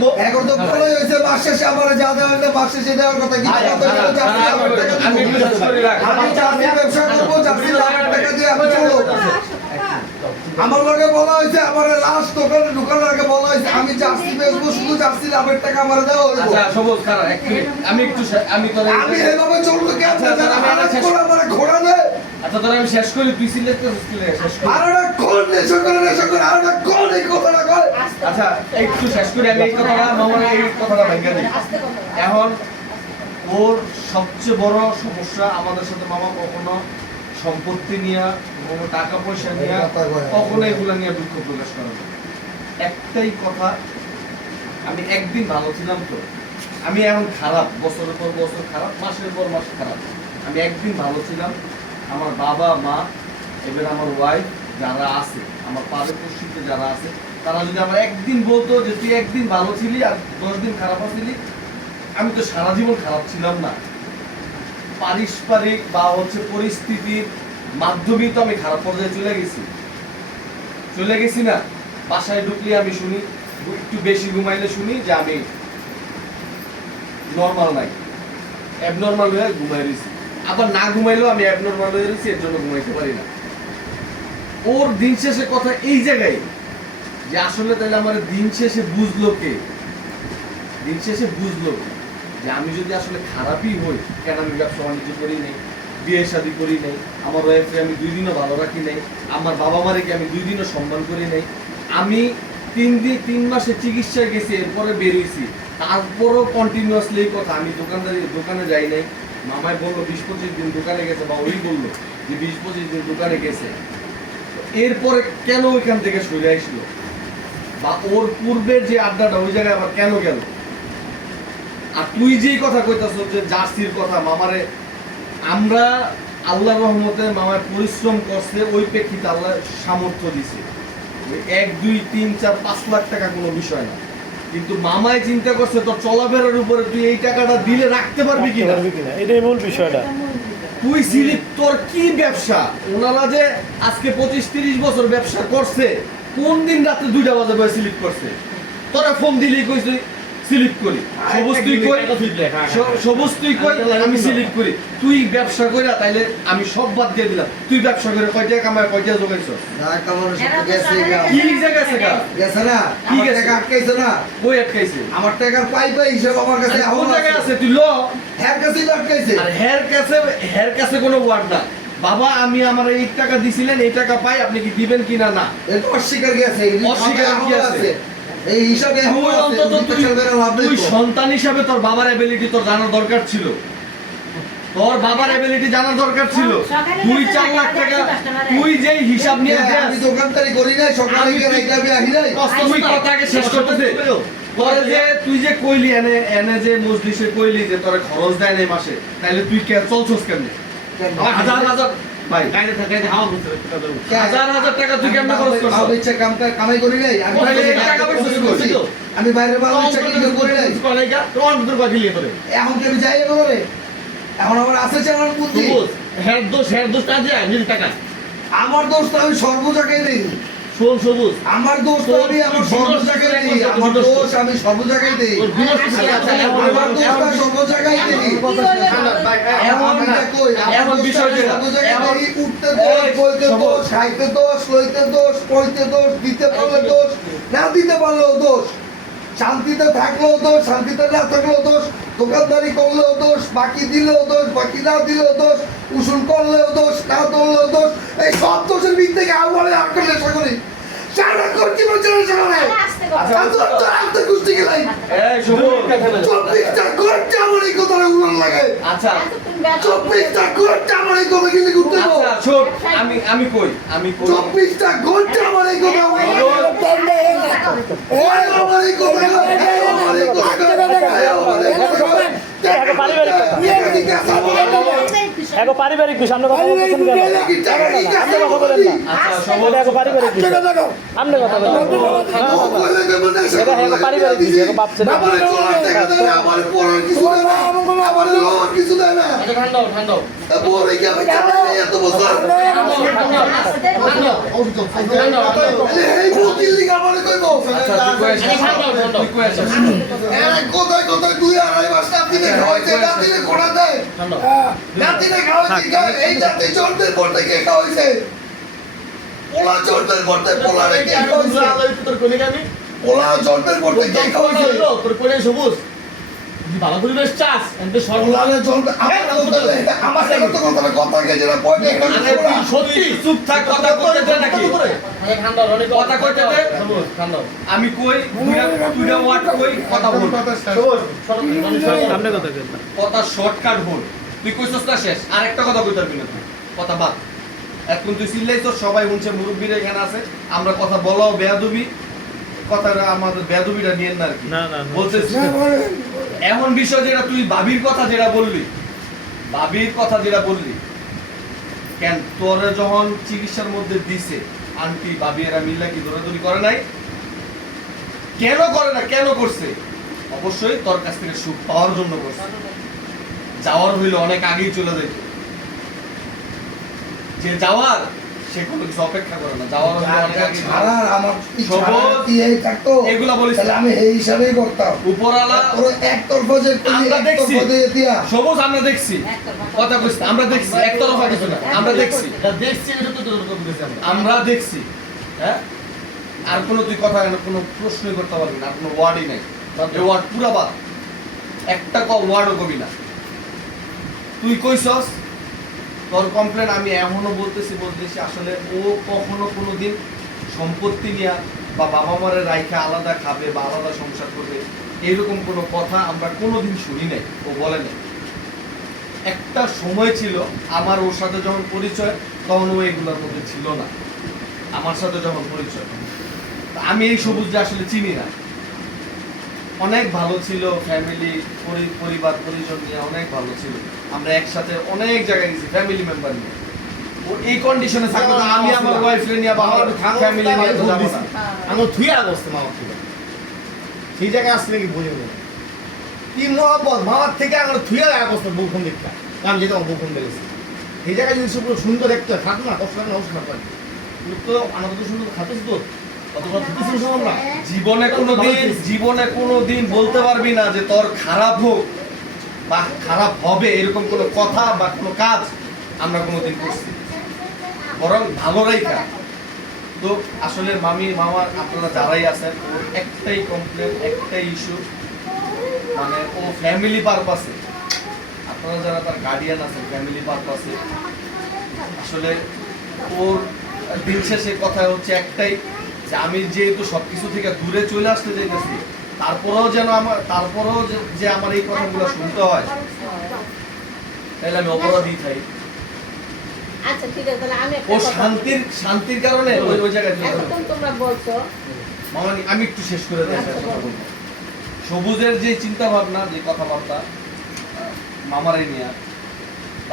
লাগবো এখন তো বলাই হয়েছে মাস শেষে আমার যা দেওয়া হলে মাস শেষে দেওয়ার কথা কি আমি বিশ্বাস করি রাখ আমি চাকরি ব্যবসা করবো চাকরি লাখ টাকা দিয়ে আমি চলবো আমার লগে বলা হয়েছে আমার লাস্ট দোকানে ঢুকানোর আগে বলা হয়েছে আমি জার্সি বেচবো শুধু জার্সি লাভের টাকা আমার দেওয়া হইব আচ্ছা সবুজ খারাপ এক মিনিট আমি তোরে আমি এইভাবে চলবো কি আচ্ছা, আপনারা আমি আমার শেষ- করে আমার ঘোড়া দেয় আচ্ছা তোরে আমি শেষ করি তুই সিলেক্ট করছিস শেষ করি আর ওরা কোন নেশা করে আর ওরা কোন এই কথাটা কয় আচ্ছা একটু শেষ করি আমি এই কথাটা মামার এই কথাটা ভেঙে দিই এখন ওর সবচেয়ে বড় সমস্যা আমাদের সাথে মামা কখনো সম্পত্তি নিয়ে কোনো টাকা পয়সা নিয়ে কখনো এগুলো নিয়ে দুঃখ প্রকাশ করে না। একটাই কথা আমি একদিন ভালো ছিলাম তো আমি এখন খারাপ বছরের পর বছর খারাপ মাসের পর মাস খারাপ আমি একদিন ভালো ছিলাম আমার বাবা মা এবার আমার ওয়াইফ যারা আছে আমার পারিপার্শ্বিকে যারা আছে তারা যদি আমার একদিন বলতো যে তুই একদিন ভালো ছিলি আর 10 দিন খারাপ আছিলি আমি তো সারা জীবন খারাপ ছিলাম না পারিপারিক বা হচ্ছে পরিস্থিতির মাধ্যমেই তো আমি খারাপ পর্যায়ে চলে গেছি না বাসায় ঢুকলে আমি শুনি একটু বেশি ঘুমাইলে শুনি যে আমি নর্মাল নাই অ্যাবনর্মাল হয়ে ঘুমাই রয়েছি আবার না ঘুমাইলেও আমি অ্যাবনর্মাল হয়ে রয়েছি এর জন্য ঘুমাইতে পারি না ওর দিন শেষে কথা এই জায়গায় যে আসলে তাহলে আমার দিন শেষে বুঝলো কে যে আমি যদি আসলে খারাপই হই কেন আমি ব্যবসা বাণিজ্য করি নাই বিয়ে শাদী করি নাই আমার ওয়াইফকে আমি 2 দিনও ভালো রাখি নাই আমার বাবা মাকে আমি 2 দিনও সম্মান করি নাই আমি 3 মাসে চিকিৎসায় গেছি এরপরে বেরিয়েছি তারপরও কন্টিনিউয়াসলি এই কথা আমি দোকানে যাই নাই মামায় বললো 20-25 দিন দোকানে গেছে বা ওই বললো যে 20-25 দিন দোকানে গেছে এরপরে কেন ওইখান থেকে সরে আসলো বা ওর পূর্বের যে আড্ডাটা ওই জায়গায় আবার কেন গেল আর তুই যেই কথা কইতাছ যে জার্সির কথা মামারে আমরা আল্লাহর রহমতে মামায় পরিশ্রম করছে ওই প্রেক্ষিতে আল্লাহ সামর্থ্য দিছে 1 2 3 4 5 লাখ টাকা কোনো বিষয় না কিন্তু মামায় চিন্তা করছে তোর চলাফেরার উপরে তুই এই টাকাটা দিলে রাখতে পারবি কিনা এটাই মূল বিষয়টা তুই স্লিপ তোর কি ব্যবসা ওনারা যে আজকে 25-30 বছর ব্যবসা করছে কোন দিন রাতে 2টা বাজে বসে স্লিপ করছে তোরা ফোন দিলেই কইছ স্লিপ করি সবুজ তুই কই আমি স্লিপ করি তুই ব্যবসা কইরা তাইলে আমি সব বাদ দিয়ে দিলাম তুই ব্যবসা করে কয় টাকা কামায় কয় টাকা জোগাইছ না কামানো সব গেছে কি জায়গা আছে গেছে না কি কি গেছে? টাকা আটকাইছে না কই আটকাইছে আমার টাকার পাই হিসাব আমার কাছে কোন এখন জায়গায় আছে তুই ল হ্যাঁ কাছেই তো আটকাইছে আর হের কাছে কোনো ওয়ার্ড না বাবা আমি আমার এই টাকা দিছিলেন এই টাকা পাই আপনি কি দিবেন কিনা না এটা তো অস্বীকার গেছে অস্বীকার কি আছে? এই হিসাবে এখন তুই আছে, অন্তত কিন্তু তুই- চলবে না, লাভ নেই তুই তো। সন্তান হিসাবে তোর বাবার এবিলিটি তোর জানার দরকার ছিল তোর বাবার এবিলিটি জানার দরকার ছিল 2-4 লাখ টাকা তুই যেই হিসাব নিয়ে হ্যাঁ, আমি দোকানদারি করি নাই সকালে আমি গিয়ে তুই- রাইতে আমি আহি নাই তুই কথাকে শেষ করতে দে পরে যে তুই যে কইলি এনে যে মজলিসে কইলি যে তোর খরচ দেয় না এই মাসে তাইলে তুই কে চলছস কেমনে হাজার ভাই হাজার টাকা তুই কেমনে খরচ করছস আমার ইচ্ছা কামাই করি নাই আমি তাহলে বাইরে এই টাকা পয়সা কি করছিস? আমি বাইরে বাবার ইচ্ছা কিছু করি নাই এখন কি আমি যাই এবারে এখন আমার আছে চালানোর বুদ্ধি আমার দোষ তো আমি সর্ব জায়গায় নেই আমার দোষ তো আমি আমার সর্ব জায়গায় নেই আমার দোষ আমি সর্ব জায়গায় নেই আমার দোষ তো সর্ব জায়গায় নেই এমন কই এমন বিষয় যে- সর্ব জায়গায় নেই উঠতে দোষ বলতে দোষ খাইতে দোষ লইতে দোষ পড়তে দোষ দিতে পারলে দোষ না দিতে পারলেও দোষ শান্তিতে থাকলেও দোষ শান্তিতে না থাকলেও দোষ দোকানদারি করলেও দোষ বাকি দিলেও দোষ বাকি না দিলেও দোষ উসুল করলেও দোষ না করলেও দোষ এই সব দোষের দিক থেকে আগুয়ারে আটকে নেশা করি সারা করছি বলছে না সেখানে আচ্ছা কুস্তি গেলাই এই সবুজ 24টা ঘন্টা আমার এই কথাটা উড়ান লাগে আচ্ছা 24টা ঘন্টা আমার এই কথা কিন্তু ঘুরতে আচ্ছা ছোট আমি কই 24টা ঘন্টা আমার এই কথা উড়ান লাগে আমার এই কথা আমার এই কথা আমার এই কথা এখন পারিবারিক কথা। এখন পারিবারিক বিষয় আপনি কথা বলতেছেন কেন? আপনি কথা বলেন না। আচ্ছা সবুজ, এটা এখন পারিবারিক বিষয়। আপনি কথা বলেন না। এটা এখন পারিবারিক বিষয়, এখন বাপ ছেলে। কিছু দেয় না আচ্ছা ঠান্ডা হও, ঠান্ডা হও। বড় কি আমি কামাই এত বছর এই বকিল লিগা আমারে কইবো আচ্ছা তুই কই আসিস? তুই কই আসিস? এরা কোথায় কোথায় 2-2.5 মাস রাতিনে খাওয়াইছে রাতিনে কোড়া দেয় ঠান্ডা হও। রাতিনে খাওয়াইছে এই জাতি জন্মের পর থেকে খাওয়াইছে পোলা জন্মের পর থেকে পোলা রেখে খাওয়াইছে তোর কোনে গানি? পোলা জন্মের পর থেকে খাওয়াইছে তোর কোনে সবুজ? তুই ভালো পরিবেশ চাস? এনতে সর্ব পোলারে জন্ম আমার সাথে তো কথা কে যেটা পয়েন্ট এখানে আরে তুই সত্যি চুপ থাক, কথা কইতে দে নাকি? ঠান্ডা হও, অনেক কথা কইতে দে। সবুজ ঠান্ডা হও। আমি কই দুইটা ওয়ার্ড কই, কথা বল। সবুজ আপনি কথা বলেন না। কথা শর্টকাট বল। তুই কইছস না শেষ, আর একটা কথা কইতে পারবি না তুই। কথা বাদ। এখন তুই চিল্লাইছস, সবাই শুনছে, মুরব্বিরা এখানে আছে, আমরা কথা বলাও বেয়াদবি, কথাটা আমাদের বেয়াদবিটা নিয়েন না আর কি। না, না, না। বলতেছি এমন বিষয় যেটা তুই ভাবির কথা যেটা বললি, ভাবির কথা যেটা বললি, কেন তোর যখন চিকিৎসার মধ্যে দিছে আন্টি ভাবি এরা মিল্লা কি দৌড়াদৌড়ি করে নাই? কেন করে না? কেন করছে? অবশ্যই তোর কাছ থেকে সুখ পাওয়ার জন্য করছে। যাওয়ার হইলে অনেক আগেই চলে যাইত। যে যাওয়ার সে কোনো কিছু অপেক্ষা করে না, যাওয়ার হইলে অনেক আগে ছাড়া আমার সবুজ, এই থাকতো এগুলা বলিস না। তাহলে আমি এই হিসাবেই করতাম উপরালা তোর একতরফা যে আমরা দেখছি, একতরফা দিয়ে দিয়া সবুজ আমরা দেখছি, কথা কইছি আমরা দেখছি, একতরফা কিছু না, আমরা দেখছি, আমরা দেখছি। হ্যাঁ, আর কোনো তুই কথা কোনো প্রশ্নই করতে পারবি না, আর কোনো ওয়ার্ডই নাই। এই ওয়ার্ড পুরা বাদ, একটা ওয়ার্ডও কবি না। তুই কইছস তোর কমপ্লেন, আমি এমনও বলতেছি আসলে ও কখনো কোনোদিন সম্পত্তি নিয়ে বা বাবা মারে রাইখে আলাদা খাবে বা আলাদা সংসার করবে এইরকম কোনো কথা আমরা কোনোদিন শুনি নাই, ও বলে নাই। একটা সময় ছিল আমার ওর সাথে যখন পরিচয়, তখন ও এগুলোর মধ্যে ছিল না। আমার সাথে যখন পরিচয়, আমি এই সবুজ আসলে চিনি না। অনেক ভালো ছিল, ফ্যামিলি পরিবার পরিজন নিয়ে অনেক ভালো ছিল, আমরা একসাথে অনেক জায়গায় গেছি ফ্যামিলি মেম্বার নিয়ে। ও এই কন্ডিশনে থাকতো না, আমি আমার ওয়াইফ নিয়ে বা আমার ফ্যামিলি নিয়ে তো যাবো না। আমি থুই আগস্টে মামা ছিল সেই জায়গায় আসলে কি বুঝে নেই কি মহব্বত মামার থেকে আমার থুই আগস্টে বউখন দেখতাম, আমি যেতাম বউখন বেড়েছি এই জায়গায় যদি সব সুন্দর দেখতে হয় থাক না কষ্ট লাগে না, অবশ্য থাকবে তো আমাদের তো সুন্দর খাতিস তো অতটা থুতেছিল আমরা জীবনে কোনোদিন বলতে পারবি না যে তোর খারাপ হোক বা খারাপ হবে এরকম কোনো কথা বা কোনো কাজ আমরা কোনোদিন করছি, বরং ভালো রাইখা। তো আসলে মামি মামা আপনারা যারাই আছেন, ওর একটাই কমপ্লেন, একটাই ইস্যু, মানে ও ফ্যামিলি পারপাসে, আপনারা যারা তার গার্ডিয়ান আছেন ফ্যামিলি পারপাসে, আসলে ওর দিন শেষে কথা হচ্ছে একটাই যে আমি যেহেতু সবকিছু থেকে দূরে চলে আসতে চাইতেছি, তারপরেও যে আমার এই কথাগুলো শুনতে হয়, তাহলে আমি অপরাধী থাই। আচ্ছা ঠিক আছে, তাহলে আমি ও শান্তির কারণে ওই জায়গায় চলে যাবে। এখন তোমরা বলছো মামা আমি একটু শেষ করে দিই একটা কথা বলবো। সবুজের যে চিন্তা ভাবনা, যে কথাবার্তা মামারে নিয়ে,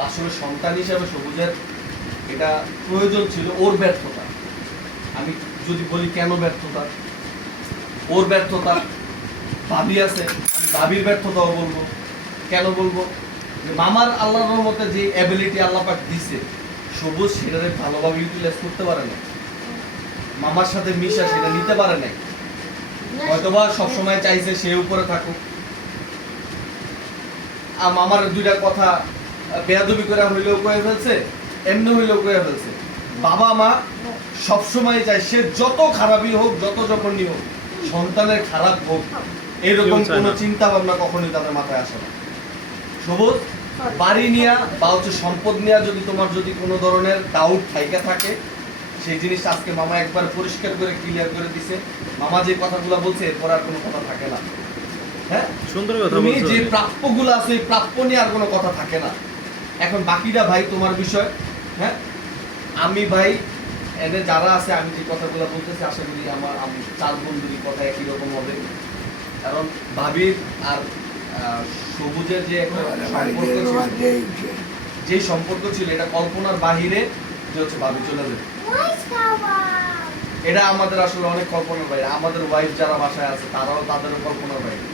আসলে সন্তান হিসেবে সবুজের এটা প্রয়োজন ছিল। ওর ব্যর্থতা, আমি যদি বলি কেন ব্যর্থতা, ওর ব্যর্থতা, ভাবি আছে, আমি ভাবির ব্যর্থতাও বলবো। কেন বলবো? যে মামার আল্লাহর রহমতে যে অ্যাবিলিটি আল্লাহ পাক দিছে, সবুজ সেটাকে ভালোভাবে ইউটিলাইজ করতে পারে না, মামার সাথে মিশা সেটা নিতে পারে নাই, হয়তোবা সবসময় চাইছে সে উপরে থাকুক। মামার দুইটা কথা বেয়াদবি করে হইলেও কয়ে ফেলছে, এমনি হইলেও কয়ে ফেলছে। বাবা মা সবসময় চায় সে যত খারাপই হোক, যত জঘন্যই হোক, সন্তানের খারাপ হোক, এরকম কোনো চিন্তা ভাবনা কখনোই তাদের মাথায় আসে না। সবুজ বাড়ি নিয়া বা হচ্ছে সম্পদ নিয়ে যদি তোমার যদি কোনো ধরনের ডাউট থাইকা থাকে, সেই জিনিসটা আজকে মামা একবার পরিষ্কার করে ক্লিয়ার করে দিছে। মামা যে কথাগুলো বলছে এরপর আর কোনো কথা থাকে না। হ্যাঁ, সুন্দর কথা তুমি বলছো। যে প্রাপ্যগুলো আছে এই প্রাপ্য নিয়ে আর কোনো কথা থাকে না। এখন বাকিটা ভাই তোমার বিষয়। হ্যাঁ, আমি ভাই এনে যারা আছে, আমি যে কথাগুলো বলতেছি আশা করি আমার চার বন্ধুরই কথা একই রকম হবে। কারণ ভাবির আর সবুজের যে একটা সম্পর্ক ছিল, যে সম্পর্ক ছিল এটা কল্পনার বাহিরে, যে হচ্ছে ভাবি চলে যাবে, এটা আমাদের আসলে অনেক কল্পনার বাইরে। আমাদের ওয়াইফ যারা বাসায় আছে তারাও তাদেরও কল্পনার বাইরে।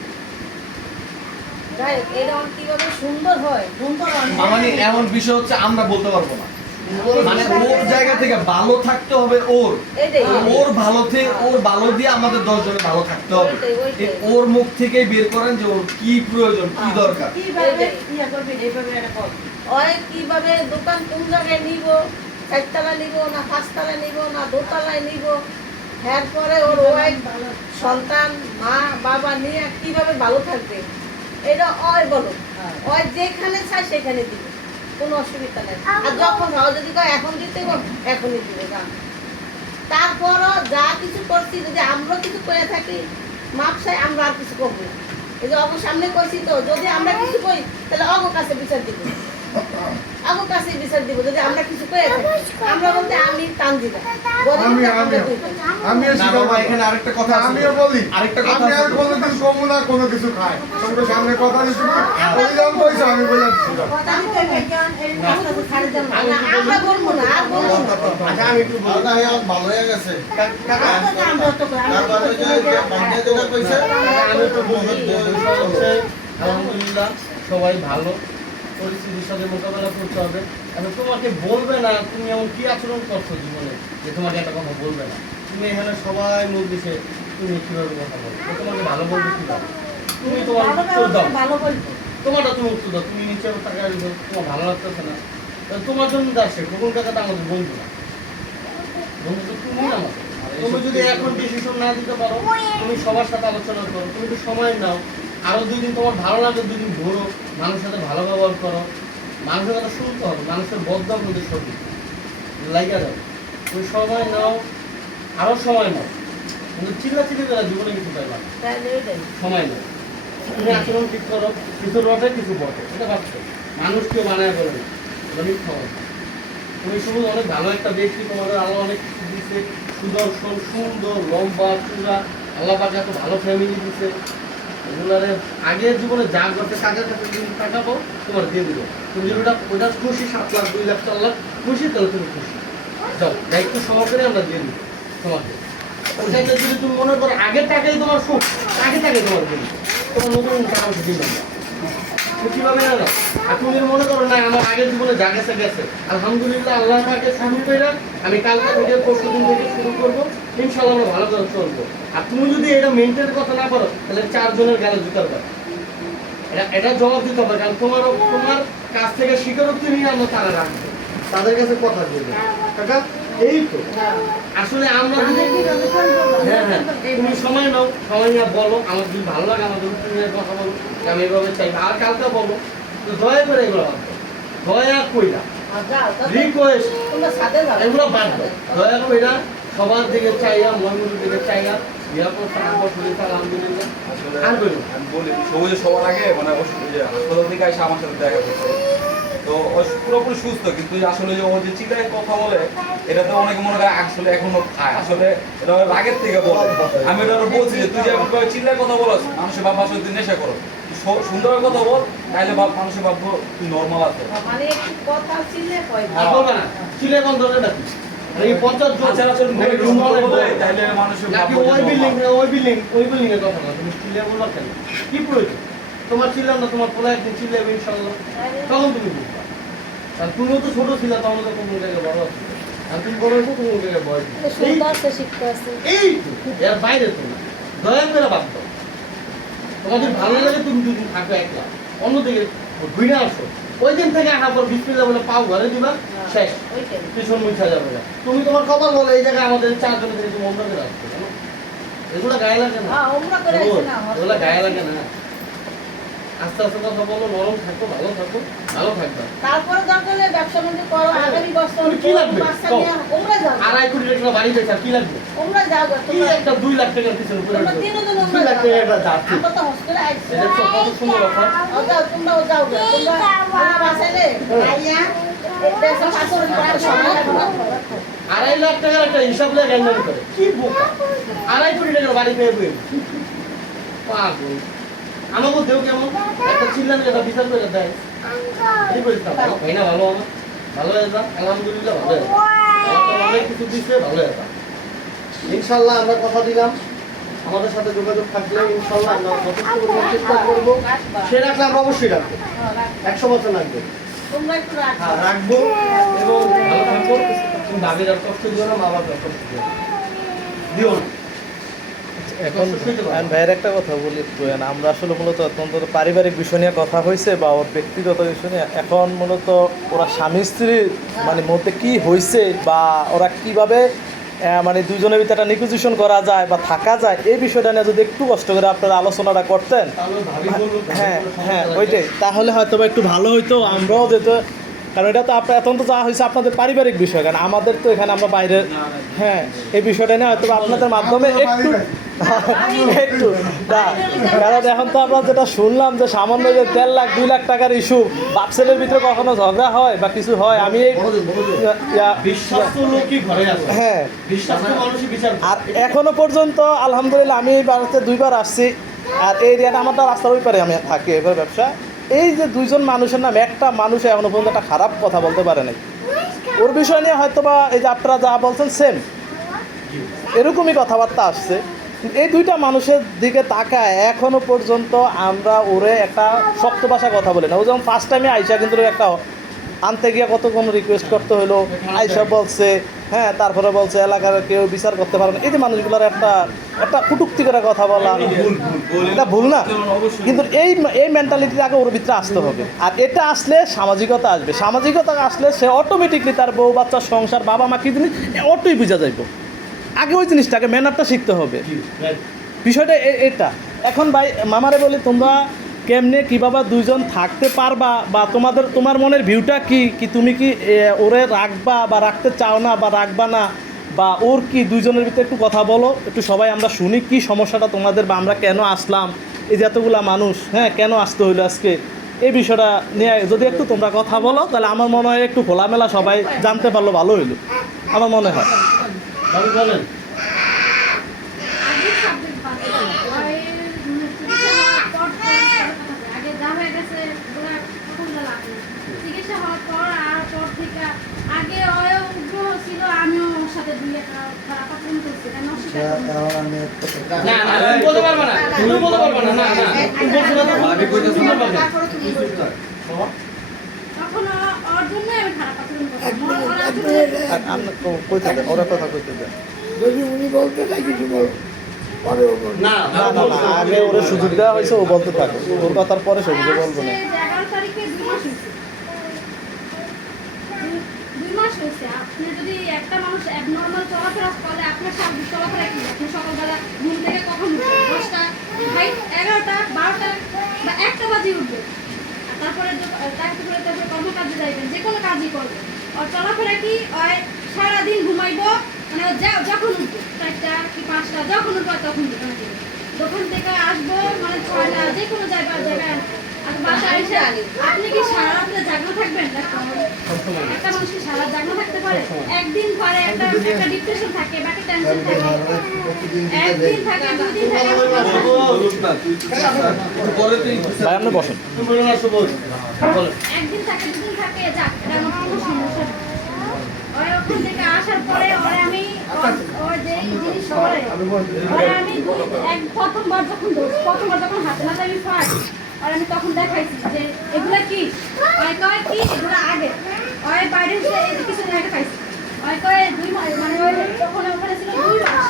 যাই হোক, এটা আমার কিভাবে সুন্দর হয় মানে এমন বিষয় হচ্ছে আমরা বলতে পারবো না, মানে ওর জায়গা থেকে ভালো থাকতে হবে ওর, এটাই ওর ভালো থেকে ওর ভালো দিয়ে আমাদের 10 জনের ভালো থাকতে হবে। ওইটাই। ওর মুখ থেকে বের করেন যে ওর কি প্রয়োজন, কি দরকার। ওই কিভাবে দোকান কোন জায়গায় নিব, 4তলা নিব না 5তলা নিব না 2তলায় নিব, এরপরে ওর ওয়াইফ সন্তান মা বাবা নিয়ে কিভাবে ভালো থাকবে, এটা ওই বলো। ওই যেখানে চাই সেখানে দিবে, কোনো অসুবিধা নেই। আর যখন ও যদি কয় এখন দিতে গো, এখনই দিবে না। তারপরও যা কিছু করছি, যদি আমরা কিছু করে থাকি মাপ চাই, আমরা আর কিছু করবো না। এই যে অগো সামনে করছি, তো যদি আমরা কিছু করি তাহলে অগো কাছে বিচার দিব, অগো কাছে বিচার দিব যদি আমরা কিছু করে থাকি। আমরা বলতে আমি তানজিলা না বাবা, এখানে আরেকটা কথা আছে। আমিও বলি, আরেকটা কথা আমি আর আছে। কোনোদিন কমু না কোনো কিছু খাই, তোমাকে সামনে কথা দিচ্ছি, বললাম পয়সা আমি বলে দিচ্ছি। আমরা বলবো না, আর বলবো না। আচ্ছা আমি একটু বলি। ভালো হয়ে গেছে কাকা আমি তো বুঝি বিষয় হচ্ছে আলহামদুলিল্লাহ সবাই ভালো, পরিস্থিতির সাথে মোকাবেলা করতে হবে। এখন তোমাকে বলবে না তুমি এমন কি আচরণ করছো জীবনে যে তোমাকে একটা কথা বলবে না। তুমি এখানে সবাই মুখ দিছে, তুমি কিভাবে কথা বলো, তো তোমাকে ভালো বলবে কিভাবে? তুমি তোমার উত্তর দাও, তোমারটা তুমি উত্তর দাও। তুমি নিচে টাকা দিচ্ছ, তোমার ভালো লাগতেছে না, তা তোমার জন্য যাচ্ছে খোকন কাকাটা আমাদের বন্ধু না, বন্ধু তো তুমি না আমাদের। তুমি যদি এখন ডিসিশন না দিতে পারো, তুমি সবার সাথে আলোচনা করো, তুমি একটু সময় নাও, আরো 2 দিন তোমার ভালো লাগে, 2 দিন ঘোরো, মানুষের সাথে ভালো ব্যবহার করো, মানুষের কথা শুনতে হবে, মানুষের বদনাম কিন্তু সঠিক লাইকা যাও। তুমি সময় নাও, আরো সময় নাও, কিন্তু চিল্লাচিল্লি করা জীবনে কিছু পাইবা না। তাহলে ওইটাই। সময় নাও, তুমি আচরণ ঠিক করো, কিছু রটে কিছু বটে, এটা ভাবছো মানুষ কেউ বানায় বলে না, এটা মিথ্যা কথা। তুমি শুধু অনেক ভালো একটা ব্যক্তি, তোমাদের আল্লাহ অনেক কিছু দিচ্ছে, সুদর্শন, সুন্দর, লম্বা চূড়া, আল্লাহ পাকে এত ভালো ফ্যামিলি দিচ্ছে, এগুলারে আগের জীবনে যা করতে কাজের কাছে তুমি টাকাবো তোমার দিয়ে দিবো। তুমি যদি ওটা খুশি 7 লাখ 2 লাখ 4 লাখ খুশি, তাহলে তুমি খুশি, যাও দায়িত্ব সহকারে আমরা দিয়ে দিব তোমাকে। ওইটাকে যদি তুমি মনে করো আগের টাকাই তোমার সুখ, আগে টাকাই তোমার দিন, তোমার নতুন টাকা দিন না, তুমি কিভাবে জানো? আর তুমি যদি মনে করো না আমার আগের জীবনে যা গেছে গেছে, আলহামদুলিল্লাহ আল্লাহ পাকে শুরু করে আমি কালকে থেকে পরশু দিন থেকে শুরু করবো, ইনশাআল্লাহ আমরা ভালো করে চলবো। আর তুমি যদি এটা মেনটেন করতে না পারো, তাহলে 4 জনের গালে জুতার পাবে, এটা জবাব দিতে হবে। কারণ তোমার কাছ থেকে স্বীকারোক্তি নিয়ে আমরা তারা রাখবো, তাদের কাছে কথা দিয়ে দেবো। কাকা এই তো আসলে আমরা হ্যাঁ হ্যাঁ, তুমি সময় নাও, সময় নিয়ে বলো, আমার যদি ভালো লাগে আমাদের নিয়ে কথা বলো, আমি এভাবে চাই, আর কালকে বলো, তো দয়া করে এগুলো বাদ দাও, দয়া কইরা আর যাও, তাহলে রিকোয়েস্ট তোমরা সাথে যাও। এগুলো বাদ দাও, দয়া কইরা সবার দিকে চাইয়া, ময়মুরের দিকে চাইয়া, নিরাপদ থাকবো, শরীর আলহামদুলিল্লাহ। আসলে আর বলো আমি বলি সবুজে সবার আগে মানে হাসপাতাল থেকে এসে আমার সাথে দেখা করছে, তো ও পুরোপুরি সুস্থ, কিন্তু আসলে যে ও যে চিল্লায় কথা বলে এটা তো অনেকে মনে করে আসলে এখনো খায়, আসলে এটা ওর রাগের থেকে বলে। আমি এটা ওর বলছি যে তুই যে চিল্লায় কথা বলছ, মানুষের বাপ আসলে তুই নেশা করো, সুন্দর কথা বল, তাইলে বাপ মানুষের ভাববো তুই নর্মাল আছে। মানে একটু কথা ছিলে কয় আর বলবে না, চিলে কোন ধরনের ডাকি আর এই 50 জন আচ্ছা আচ্ছা নাকি রুম হলে বলে, তাইলে মানুষের নাকি ভাববো ওই যে বিল্ডিং normal। ওই বিল্ডিং এর কথা না, তুমি চিলে বলবা কেন? কি প্রয়োজন তোমার? চিল্লাম না, তোমার পোলা একদিন চিল্লাবে ইনশাআল্লাহ, তখন তুমি বুঝবা। আর তুমিও তো ছোট ছিল, তখন তো কোনো জায়গায় বড় আছো, আর তুমি বড় হয়েছো কোনো জায়গায় বয়স নেই। সুন্দর আছে, শিখতে আছে। এই এর বাইরে তুমি দয়া করে বাদ দাও। তোমাদের ভালো লাগে তুমি 2 দিন থাকো একলা, অন্যদিকে ঘুরে আসো, ওই দিন থেকে আসার পর বিসমিল্লাহ বলে পাও ঘরে দিবা, শেষ, ওইটাই। পিছন মুছা যাবে না। তুমি তোমার কপাল বলে এই জায়গায় আমাদের 4 জনের থেকে তুমি অন্য করে আসছো, জানো? এগুলো গায়ে লাগে না, হ্যাঁ, ওমরা করে আসছে না, এগুলো গায়ে লাগে না। আস্তে আস্তে কথা বলো, নরম থাকো, ভালো থাকো, ভালো থাকবা। তারপরে দরকার হলে ব্যবসা বাণিজ্য করো, আগামী বছর তুমি কি লাগবে? বাচ্চা কও। নিয়ে ওমরা যাও, 2.5 কোটি টাকা বাড়ি পেয়েছে, আর কি লাগবে? ওমরা যাও গো, কি তোমরা একটা 2 লাখ টাকার পিছনে পড়ে তোমরা আছো? 3 জন 2 ওমরা লাখ যাও। টাকার একটা যাচ্ছে, আমরা তো হস্টেলে আইছি। এটা তো কত সুন্দর অফার। ও যাও, তোমরাও যাও গো, তোমরা বাসাইলে আইয়া একটা পাসপোর্ট করার সময় লাগবে। 2.5 লাখ টাকার একটা হিসাব লেগে গাইন করে, কি বোকা! 2.5 কোটি টাকার বাড়ি পেয়ে বই পাগল। আমাকে দেও কেমন একটা চিল্লান যেটা বিচার করে দেয় এই বলতে ভাই না ভালো আমার ভালো হয়ে যা আলহামদুলিল্লাহ ভালো হয়ে যা আমার তো অনেক কিছু দিচ্ছে ভালো হয়ে যা ইনশাল্লাহ আমরা কথা দিলাম আমাদের সাথে যোগাযোগ থাকলে ইনশাল্লাহ আমরা যথেষ্ট পরিমাণ চেষ্টা করবো সে রাখলে আমরা অবশ্যই রাখবো 100% রাখবো তোমরা একটু রাখো। হ্যাঁ রাখবো এবং ভালো থাকবো তুমি ভাবির আর কষ্ট দিও না মা বাবার কষ্ট দিও না দিও না এখন ভাইয়ের একটা কথা বলি একটু, আমরা আসলে মূলত অত্যন্ত পারিবারিক বিষয় নিয়ে কথা হয়েছে বা ওর ব্যক্তিগত বিষয় নিয়ে, এখন মূলত ওরা স্বামী স্ত্রীর মানে মধ্যে কি হয়েছে বা ওরা কিভাবে মানে দুজনের ভিতরে একটা নিকুজিশন করা যায় বা থাকা যায় এই বিষয়টা নিয়ে যদি একটু কষ্ট করে আপনারা আলোচনাটা করতেন, তাহলে ভাবি বলবো হ্যাঁ হ্যাঁ ওইটাই, তাহলে হয়তো বা একটু ভালো হইতো, আমরাও যেত, কারণ এটা তো আপনার এখন তো যা হয়েছে আপনাদের পারিবারিক বিষয়, কারণ আমাদের তো এখানে আমরা বাইরে, হ্যাঁ এই বিষয়টা নিয়ে হয়তো বা আপনাদের মাধ্যমে একটু একটু না, কারণ এখন তো আমরা যেটা শুনলাম যে সামান্য যে 1.5 লাখ 2 লাখ টাকার ইস্যু বাপসেলের ভিতরে কখনো ঝগড়া হয় বা কিছু হয়, আমি এই বিশ্বাস্ত লোকই ঘরে আছে হ্যাঁ বিশ্বাস্ত মানুষই বিচার করে। আর এখনো পর্যন্ত আলহামদুলিল্লাহ আমি এই বাড়িতে 2বার আসছি, আর এই এরিয়াটা আমার তো রাস্তার ওই পারে আমি থাকি এবার ব্যবসা, এই যে 2জন মানুষের নাম একটা মানুষ এখনো পর্যন্ত একটা খারাপ কথা বলতে পারে নাই, ওর বিষয় নিয়ে হয়তো বা এই যে আপনারা যা বলছেন সেম এরকমই কথাবার্তা আসছে, এই 2টা মানুষের দিকে তাকায় এখনো পর্যন্ত আমরা ওরে একটা শক্ত ভাষায় কথা বলি না। ও যেমন ফার্স্ট টাইমে আইসা কিন্তু একটা আনতে গিয়ে কত কোনো রিকোয়েস্ট করতে হলো, আইসা বলছে হ্যাঁ, তারপরে বলছে এলাকার কেউ বিচার করতে পারে না, এই যে মানুষগুলোর একটা একটা কটূক্তি করে কথা বলা, এটা ভুল না, কিন্তু এই মেন্টালিটির আগে ওর ভিতরে আসতে হবে, আর এটা আসলে সামাজিকতা আসবে, সামাজিকতা আসলে সে অটোমেটিকলি তার বউ বাচ্চা সংসার বাবা মা কি জিনিস অটোই বুঝা যাইব, আগে ওই জিনিসটাকে ম্যানারটা শিখতে হবে, বিষয়টা এটা। এখন ভাই মামারে বলি তোমরা কেমনে কীভাবে 2জন থাকতে পারবা বা তোমার মনের ভিউটা কি তুমি কি ওরে রাখবা বা রাখতে চাও না বা রাখবা না, বা ওর কি 2জনের ভিতরে একটু কথা বলো, একটু সবাই আমরা শুনি কি সমস্যাটা তোমাদের বা আমরা কেন আসলাম, এই যে এতগুলা মানুষ হ্যাঁ কেন আসতে হইলো আজকে, এই বিষয়টা নিয়ে যদি একটু তোমরা কথা বলো তাহলে আমার মনে হয় একটু খোলামেলা সবাই জানতে পারলো ভালো হইলো আমার মনে হয়। ভাবি বলেন আগে সাবজেক্ট বাদ ওই আগে যা হয়ে গেছে ওরা তখন লাগে চিকিৎসা হওয়ার পর আর পর থেকে আগে ওই উগ্র ছিল, আমিও ওর সাথে দুই একটা খারাপ আচরণ করছি, আমি অস্বীকার করি না। এখন আমি একটা কথা- না না তুমি বলতে পারবে না, তুমি বলতে পারবে না, না না তুমি বলছো না তো ভাবি কইতেছে না, তারপরে তুমি বলছো। তখন ওর জন্যই আমি খারাপ আচরণ করছি, ওর আচরণ আর আমরা কইতে দেন ওরা কথা কইতে দেন, যদি উনি বলতে চাই কিছু বল, পরে ও বলবে। না না না না আগে ওরা সুযোগ দেওয়া হয়েছে ও বলতে থাকে, ওর কথার পরে সে কিছু বলবে না। 11 তারিখে 2 মাস হয়েছে, 2 মাস হয়েছে। আপনি যদি একটা মানুষ অ্যাবনর্মাল চলাফেরা করে, আপনার স্বাভাবিক চলাফেরা কি? আপনি সকালবেলা ঘুম থেকে কখন উঠবেন? 10টা, 11টা, 12টা বা 1টা বাজে উঠবেন, আর তারপরে তারপরে কর্মকাজে যাইবেন, যে কোনো কাজই করবেন। আর চলাফেরা কি? ওই সারাদিন ঘুমাইবো, মানে যখন উঠবো 4টা কি 5টা, যখন উঠবো তখন দোকান থেকে আসবো, মানে 6টা, যে কোনো জায়গায় আর বাসায় এসে আপনি কি সারা রাত্রে জাগ্ন থাকবেন? একটা মানুষ কি সারা জাগ্ন থাকতে পারে? একদিন পরে একটা ডিপ্রেশন থাকে বা একটা টেনশন থাকে, একদিন থাকে, 2 দিন থাকে, আমার কথা বলুক না, তুই তো একটু পরে তুই ভাই আপনি বসেন। তুমি বলো না সবুজ বলেন একদিন থাকে, 2 দিন থাকে, যাক এটা আমার কোনো সমস্যা নেই। ওই ওখান থেকে আসার পরে ওরে আমি ওর যে জিনিস করে ওরে আমি প্রথমবার যখন হাতে নাতে আমি ফার্স্ট আর আমি তখন দেখাইছি যে এগুলা কি, ওই কয় কি এগুলা আগে, ওই বাইরে এই যে কিছু আগে খাইছি, ওই কয় 2 মাস, মানে ওই তখন ওখানে ছিল 2 মাস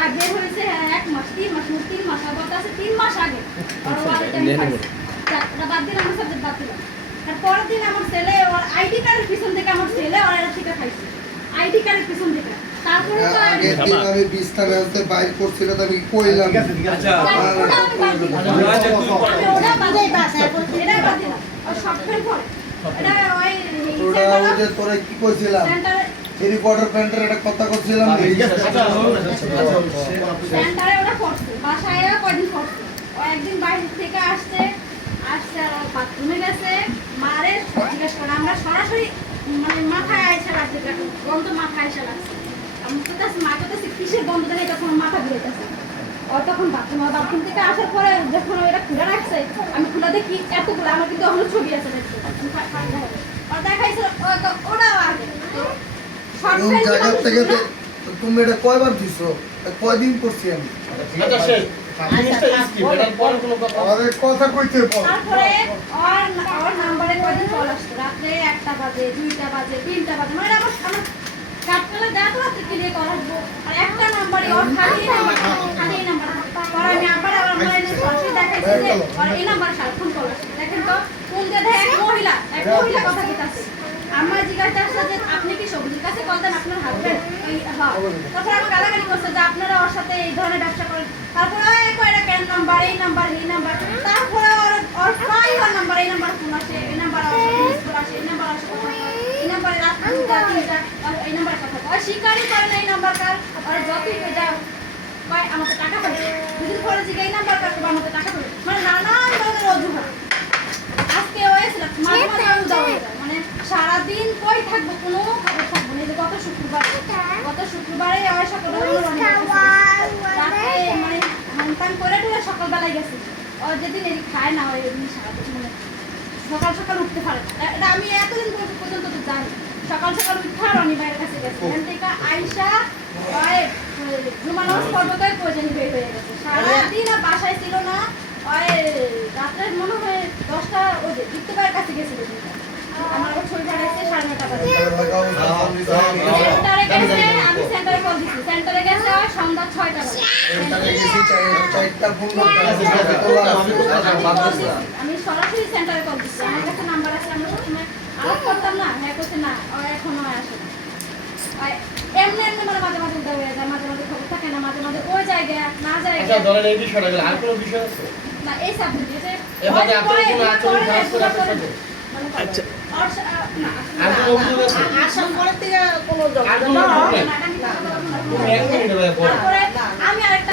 আর বের হয়েছে 1 মাস, 3 মাস, 3 মাস আবার আছে 3 মাস আগে, আর ওয়ালেটে আমি খাইছি, এটা বাদ দিলাম, আমার সাবজেক্ট বাদ দিলাম। আর পরের দিন আমার ছেলে ওর আইডি কার্ডের পিছন থেকে আমার ছেলে ওর এটা শিখে খাইছে, আইডি কার্ডের পিছন থেকে। তারপরে তো আগের দিন আমি বিস্তার ব্যবস্থা বাইর করছিল তো আমি কইলাম আচ্ছা ওটা আমি বাদ দিলাম, আমি ওটা বাদ দিলাম, এটা বাদ দিলাম। আর সবটাই পরে এটা ওই তোরা ওই যে তোরা কি কইছিলাম সেন্টারে রিপোর্টার প্যান্টার একটা কথা করছিলাম সেন্টারে ওটা করছে, বাসায় কয়দিন করছে, ও একদিন বাইরে থেকে আসছে আর বাথরুমে গেছে, মারে জিজ্ঞেস করে, আমরা সরাসরি মানে মাথায় আইসা লাগছে, গন্ধ মাথায় আইসা লাগছে, আমি তো মা কথা কিসের গন্ধ জানি, তখন মাথা ঘুরেছে, ও তখন বাথরুম থেকে আসার পরে যখন এটা খুলে রাখছে আমি খুলে দেখি এতগুলো আমার কিন্তু এখনো ছবি আছে দেখতে আর দেখাইছে ওরাও আগে তো শর্ট কোন জায়গা থেকে তুমি এটা কয়বার দিছো কয়দিন করছি আমি আচ্ছা শেষ জিনিসটা স্কিপ এটার পরে কোনো কথা আরে কথা কইতে বল তারপরে ওর নাম্বারে কয়দিন কল আসতো রাত্রে 1টা বাজে 2টা বাজে 3টা বাজে মানে আমার কাটকালে দেয়া তো রাত্রে কিনে কল আসবো আর একটা নাম্বারে ওর খালি এই নাম্বার পরে আমি আবার অনলাইনে সরাসরি দেখাইছি যে ওর এই নাম্বার সারাক্ষণ কল আসছে দেখেন তো কোন জায়গায় এক মহিলা কথা বলতেছে আমার জিজ্ঞাসা আসছে যে আপনি কি সবজির কাছে কল দেন আপনার হাজবেন্ড হ্যাঁ তারপর আমার গালাগালি করছে যে আপনারা ওর সাথে এই ধরনের ব্যবসা করেন তারপরে কয়টা ক্যান নাম্বার এই নাম্বার তারপরে ওর প্রায় ওর নাম্বার এই নাম্বার ফোন আসে এই নাম্বার ওর সাথে মিস কল আসে এই নাম্বার ওর সাথে কথা বলে এই নাম্বারে রাত 2টা 3টা এই নাম্বারে কথা বলে স্বীকারই করে না এই নাম্বার কার আর যতই যাও কয় আমাকে টাকা পাবে দুদিন পরে জিজ্ঞাসা এই নাম্বার কার আমাকে টাকা পাবে মানে নানান ধরনের অজুহাত আজকে হয়েছিল মাঝে মাঝে আমি উদাও হয়ে যায় মানে সারাদিন কই থাকবো কোনো খবর থাকবো না এই যে গত শুক্রবারে আয়সা করে রাতে মানে হানতান করে টুলে সকালবেলায় গেছে ও যেদিন এই খায় না ওই দিন সারাদিন মানে সকাল উঠতে পারে না এটা আমি এতদিন পর্যন্ত তো জানি সকাল উঠে আর অনি ভাইয়ের কাছে গেছে এখান থেকে আয়সা ওই জুমানাজ পর্বতের প্রয়োজন বের হয়ে গেছে সারাদিন আর বাসায় ছিল না ওই রাত্রে মনে হয় 10টা ওই যে দীপ্ত ভাইয়ের কাছে গেছিল আমার আবার ছবি পাঠাইছে 9:30 বাজে সেন্টারে গেছে আমি সেন্টারে কল দিছি সেন্টারে গেছে আর সন্ধ্যা 6টা বাজে চারটা ফোন আমি সরাসরি সেন্টারে কল দিছি আমার কাছে নাম্বার আছে আমরা সবসময় আলাপ করতাম না হ্যাঁ করছে না ও এখনো আসে না এমনি মানে মাঝে মাঝে উল্টা হয়ে যায় মাঝে মাঝে খবর থাকে না মাঝে মাঝে ওই জায়গা না আচ্ছা জায়গা ধরেন এই বিষয়টা গেল আর কোনো বিষয় আছে না এই সাবজেক্টে যে এবারে আপনার কোনো আচরণ খারাপ করে আপনার সাথে আচ্ছা আর কোনো অভিযোগ আছে আসাম পরে থেকে কোনো আর কোনো অভিযোগ নেই? তুমি এক মিনিট ভাই বলো তারপরে আমি আরেকটা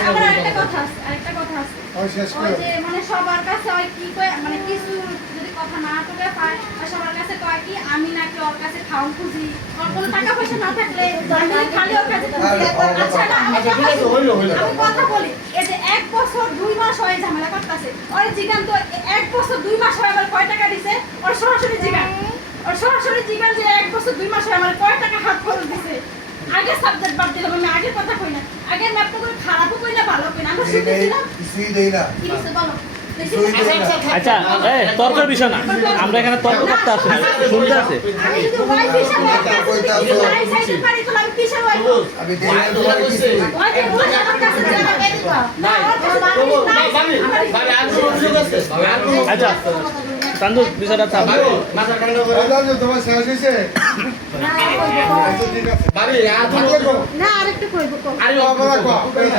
কথা আছে আমি শেষ ওই করে যে মানে সবার কাছে ওই কি কয় মানে কিছু যদি কথা না টুকে পায় আর সবার কাছে কয় কি আমি নাকি ওর কাছে খাওন খুঁজি ওর কোনো টাকা পয়সা না থাকলে আমি খালি ওর কাছে খুঁজি। আচ্ছা না আমি আচ্ছা ঠিক আছে হইলো আমি কথা বলি এই যে 1 বছর 2 মাস হয়ে ঝামেলা করতেছে ওর জিগান তো 1 বছর 2 মাস হয়ে আমার কয় টাকা দিছে ওর সরাসরি জিগান যে 1 বছর 2 মাস হয়ে আমার কয় টাকা হাত খরচ দিছে আগে সাবজেক্ট বাদ দিলাম আমি আগের কথা কই না আগে ম্যাপটা করে খারাপও কই না ভালো কই না আমরা শুনতেছিলাম কিছুই দেই না কি দিছে বলো আচ্ছা তর্কের বিষয় না আমরা এখানে তর্ক করতে আসি না, শুনতে আছে আমি যদি ওয়াইফ হিসাবে আমি সাইডে পারি তো আমি কিসের ওয়াইফ আমি দেই না তোমার কিছুই ওই যে বলে আমার কাছে যারা বেরি তো না ওর কাছে ভাবি আর কোনো অভিযোগ আছে ভাবি আর কোনো আচ্ছা চান্দু বিষয়টা চাপ মাথা ঠান্ডা করে তোমার শেষ হয়েছে ভাবি আর কোনো অভিযোগ না আরেকটু কইব কম আরে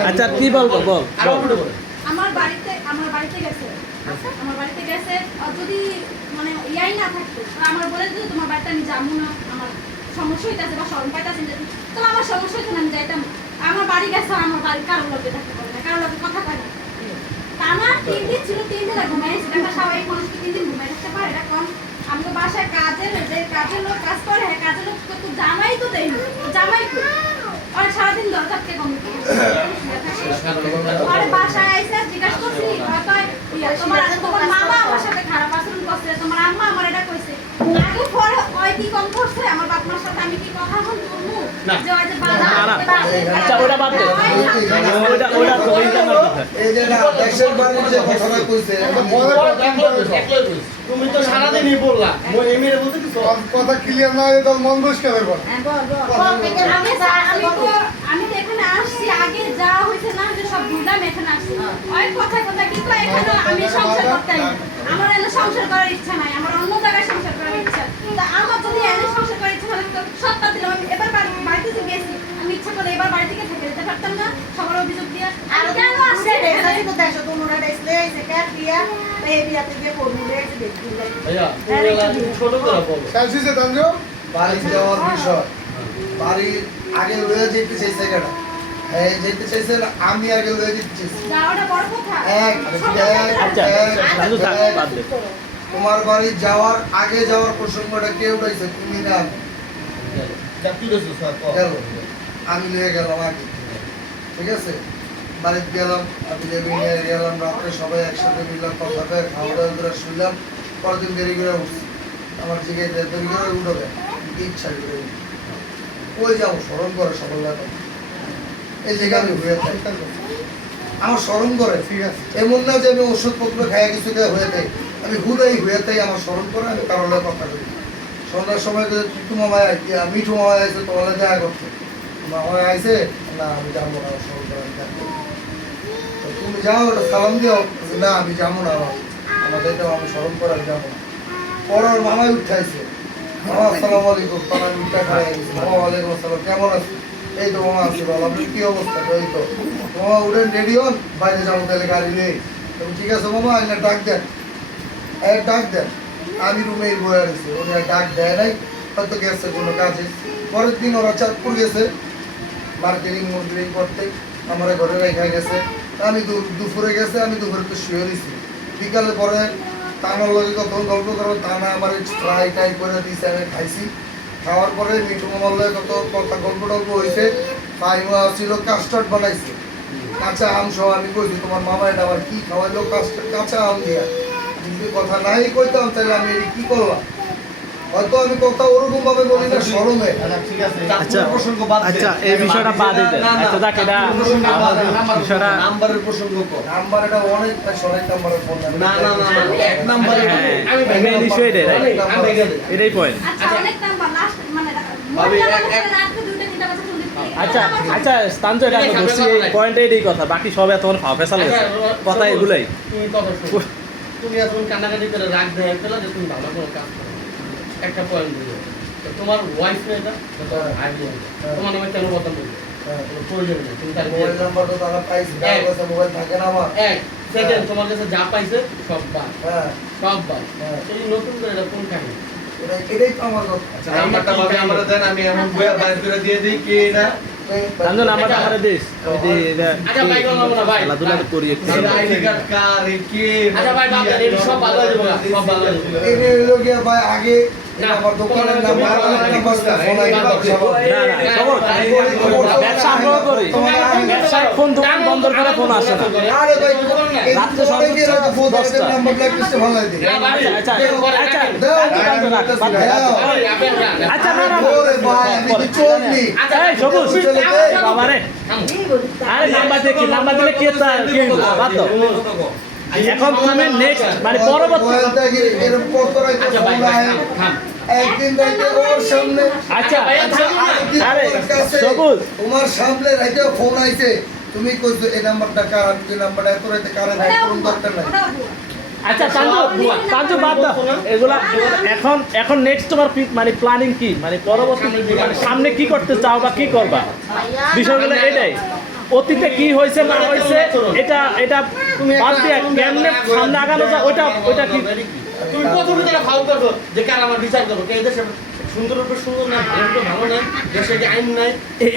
আচ্ছা কি বলবো বল আর উপরে বল আমার বাড়িতে গেছে আর যদি মানে ইয়াই না থাকতো আর আমার বলে দিত তোমার বাড়িতে আমি যাবো না আমার সমস্যা হইতাছে বা শরম পাইতাছে তাহলে আমার সমস্যা হইতো না আমি যাইতাম না। আমার বাড়ি গেছে আমার বাড়ির কারোর লোকে থাকতে পারে না কারোর লোকে কথা কয় না তা না 3 দিন ছিল 3 দিন ঘুমাইছি একটা স্বাভাবিক মানুষ কি 3 দিন ঘুমাই থাকতে পারে এটা কোন আমি তো বাসায় কাজের লোক কাজ করে হ্যাঁ কাজের লোক তো জামাই তো দেয় না জামাই তো আর সারাদিন দরকার থেকে কম আর বাসায় আইসা জিজ্ঞাসা করছি তোমার মামা আমার সাথে খারাপ আচরণ করছে তোমার আম্মা আমার এটা কইছে আগে পরে ওই কি কম করছে আমার বাপ মার সাথে আমি কি কথা বলবো যে ওই যে বাধা আচ্ছা ওটা বাদ দে ওটা তো ইন্টারনেট বিষয় এই যে না দেশের বাড়ির যে কথাটা কইছে তুমি তো সারাদিনই বললা মই এমএর বলতে কিছু কথা ক্লিয়ার না হলে তোর মন বসকে বল আমি তো এখানে আসছি আগে যা হয়েছে না যে সব বুঝলাম এখানে আসছি ওই কথা কিন্তু এখানে আমি সংসার করতে আমার এনে সংসার করার ইচ্ছা নাই আমার অন্য জায়গায় সংসার করার ইচ্ছা তা আমার যদি এনে সংসার করার ইচ্ছা থাকে তো সব বাদ দিলাম আমি এবার বাড়িতে যে গেছি আমি ইচ্ছা করে এবার বাড়ি থেকে থেকে যেতে পারতাম না সবার অভিযোগ দিয়ে আর কেন আসছে ভাইয়া তুমি ছোট করে বলো শাসিছে তাঞ্জ বাড়ি যাওয়ার বিষয় বাড়ি আগে লয়ে যেতে চাইছে কেন এই যেতে চাইছে না আমি আগে লয়ে যেতে চাইছি যাওয়াটা বড় কথা আচ্ছা চান্দু থাক বাদ দে তোমার বাড়ি যাওয়ার আগে যাওয়ার প্রসঙ্গটা কে উঠাইছে তুমি না আমি? যা কি কইছো স্যার গেল আমি লয়ে গেলাম আগে ঠিক আছে বাড়িতে গেলাম, আমি নিয়ে গেলাম, রাত্রে সবাই একসাথে মিললাম, কথা কয়ে খাওয়া দাওয়া করে শুনলাম। পরের দিন দেরি করে উঠছি, আমার জিগে দেরি করে উঠবে ইচ্ছা করে উঠি। ওই যাও স্মরণ করে সকালবেলা, এই জায়গায় আমি হয়ে থাকি, আমার স্মরণ করে। ঠিক আছে। এমন না যে আমি ওষুধপত্র খাইয়া কিছু হয়ে থাকি, আমি হুদাই হয়ে থাকি, আমার স্মরণ করে আমি কারোর লগে কথা করি। সন্ধ্যার সময় টুটু মামায় মিঠু মামায় আছে তোমার দেখা করতে, মামায় আইসে না আমি যাবো না, স্মরণ করে আমি যাবো। তো তুমি যাও ওটা সালাম দিও, না আমি যাবো না, আমাদের তো আমি স্মরণ করে আমি যাবো না। পরে ওর মামায় উঠাইছে, মামা আসসালামু আলাইকুম, তখন আমি উঠা খাই গেছি, মামা ওয়ালাইকুম আসসালাম, কেমন আছে? এই তো মামা আছি ভালো, আপনি কি অবস্থা? এই তো মামা উঠেন, রেডি হন, বাইরে যাবো তাহলে গাড়ি নেই। তুমি ঠিক আছে মামা, এনে ডাক দেন, ডাক দেন। আমি রুমে বয়ে রয়েছি, উনি আর ডাক দেয় নাই, হয়তো গেছে কোনো কাজে। পরের দিন ওরা চাঁদপুর গেছে মার্কেটিং করতে, আমার ঘরে রেখা গেছে। আমি দুপুরে গেছে, আমি দুপুরে তো শুয়ে দিছি। বিকালে পরে তানার লগে কখন গল্প করবো, তানা আমার ফ্রাই টাই করে দিয়েছে, আমি খাইছি। খাওয়ার পরে মিঠু মামার লগে কত কথা গল্প টল্প হয়েছে। ফাইমা ছিল কাস্টার্ড বানাইছে, কাঁচা আম সহ। আমি কইছি তোমার মামা এটা আবার কি খাওয়াইলো, কাস্টার্ড কাঁচা আম দিয়া। যদি কথা নাই কইতাম তাহলে আমি এটা কি করলাম, হয়তো আমি কথা ওরকম ভাবে বলি না শরমে। ঠিক আছে। আচ্ছা, প্রসঙ্গ বাদ দে। আচ্ছা এই বিষয়টা বাদ দিতে না, না, আচ্ছা দেখ এটা প্রসঙ্গ বাদ দে। বিষয়টা- নাম্বারের প্রসঙ্গ কর। নাম্বার এটা অনেক অনেক নাম্বারের ফোন। না না না না, এক নাম্বারে হ্যাঁ, main issue এটাই, right? এটাই পয়েন্ট। আচ্ছা অনেক নাম্বার লাস্ট মানে ভাবি, মোট এক- এক- রাত্রে 2টা 3টা বাজে ফোন দিতে আচ্ছা আচ্ছা স্থান তো এটা আমরা ধরছি, এই পয়েন্ট এই কথা, বাকি সব এতক্ষণ ফাও ফেসাল গেছে কথা এগুলাই। তুমি কথা শোনো, তুমি এখন কান্নাকাটি করে রাগ দেয় পেলা যে তুমি ভালো কোনো কাজ করো, একটা পয়েন্ট দিও। তো তোমার ওয়াইফ না এটা, তো তোমার ভাই বোন, তোমার নামে কেন বদনাম বলবে? কোনো প্রয়োজন নেই, তুমি তার মোবাইল নাম্বার তো তারা পাইছি, তার কাছে মোবাইল থাকে না আমার। এক সেকেন্ড তোমার কাছে যা পাইছে সব বাদ, হ্যাঁ সব বাদ। হ্যাঁ, এই নতুন করে এটা কোন কাহিনী? এটাই তো আমার কথা। আচ্ছা, নাম্বারটা ভাবে আমরা দেন, আমি এমন বইয়া বাইর করে দিয়ে দিই কে এটা। জানো নাম্বারটা আমারে দিস, আমি দিই এটা আচ্ছা, ভাই, বললাম না, ভাই। খেলাধুলা তো করি একটু। এই আইডি কার্ড কার, এই কে? আচ্ছা ভাই, বাদ দেন, এই সব বাদ হয়ে যাবে, সব বাদ হয়ে যাবে। এটা হলো গিয়া ভাই আগে না, আমার দোকানের তোমার number number phone ID number সব না না সবর ব্যবসা আমরা করি, ব্যবসায় ফোন দোকান বন্ধ করে ফোন আসে না। আরে ভাই রাত্রে রাত্রে সর্বোচ্চ গিয়ে রাতে ফোন করে 10টা। নাম্বার ব্ল্যাকলিস্টে ভালো লাগে। আচ্ছা আচ্ছা আচ্ছা দাও, আচ্ছা না না ওরে ভাই আমি কি চোর নি? এই সবুজ বাবারে, আরে নাম্বার দেখি, নাম্বার দিলে কে তা কি হইব? বাদ দাও। এখন তুমি নেক্সট মানে পরবর্তী মোবাইলটা কি এরকম কত রাইতে আচ্ছা ভাই, ফোন ভাই, আয়, থাম। একদিন রাইতে ওর সামনে আচ্ছা আরেকদিন আরে তোমার কাছে, সবুজ তোমার সামনে রাইতে ফোন আইছে, তুমি কইছো এই নাম্বারটা কার, আমি যে নাম্বারটা এত রাইতে কারে ভাই করুন দরকার নাই। আচ্ছা চান্দু চান্দু বাদ দাও এগুলা। এখন এখন নেক্সট তোমার মানে প্ল্যানিং কি, মানে পরবর্তী মানে সামনে কি করতে চাও বা কি করবা, বিষয়গুলো এটাই। অতীতে কি হয়েছে না হয়েছে এটা এটা বাদ দিয়ে কেমনে সামনে আগানো যায় ওইটা ওইটা কি। তুমি প্রথমে যেটা ফাউল করছো যে কার আমার বিচার করবো, কে দেশে সুন্দর উপরে সুন্দর না, ভালো উপরে ভালো নাই, দেশে কি আইন নাই,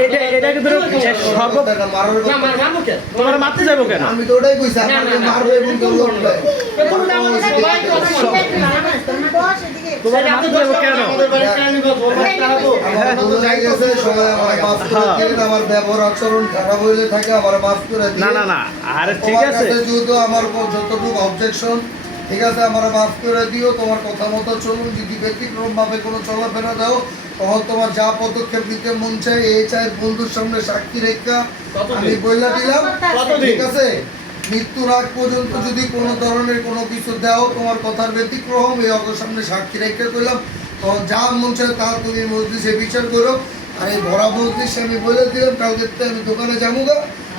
এটা এটা কিন্তু সর্ব এটা মারার না কথা। মারবো কেন? তোমার মারতে যাবো কেন? আমি তো ওটাই কইছি, না, আমাকে না, না। মারবে এবং কেউ লড়বে। তুমি তো আমাদের সবাই কথা বলো। তোমার সেটা মারতে আপনি যাবো দোষ কেন? করেন, আমাদের বাড়ির প্রাণী গো, ওর মাছ খারাপও। আমার ভুল হয়ে গেছে, সবাই আমার মাফ করে দিন, আমার ব্যবহার আচরণ খারাপ হইলে থাকে আমার মাফ করে দিন। না না না আরে ঠিক তোমার আছে, কাছে যেহেতু আমার উপর যতটুকু অবজেকশন, ঠিক আছে আমার মাফ করে দিও, তোমার কথা মতো চলুন। যদি ব্যতিক্রম ভাবে কোনো চলাফেরা দাও, তখন তোমার যা পদক্ষেপ নিতে মন চাই, এই চাই বন্ধুর সামনে সাক্ষী রেখা আমি বইলা দিলাম, ঠিক আছে? মৃত্যুর আগ পর্যন্ত যদি কোনো ধরনের কোনো কিছু দাও, তোমার কথার ব্যতিক্রম এই অগর সামনে সাক্ষী রেখে করলাম, তখন যা মন চায় তা তুমি মজলিসে বিচার করো। আর এই ভরা মজলিসে আমি বলে দিলাম, কালকে আমি দোকানে যাবো গা,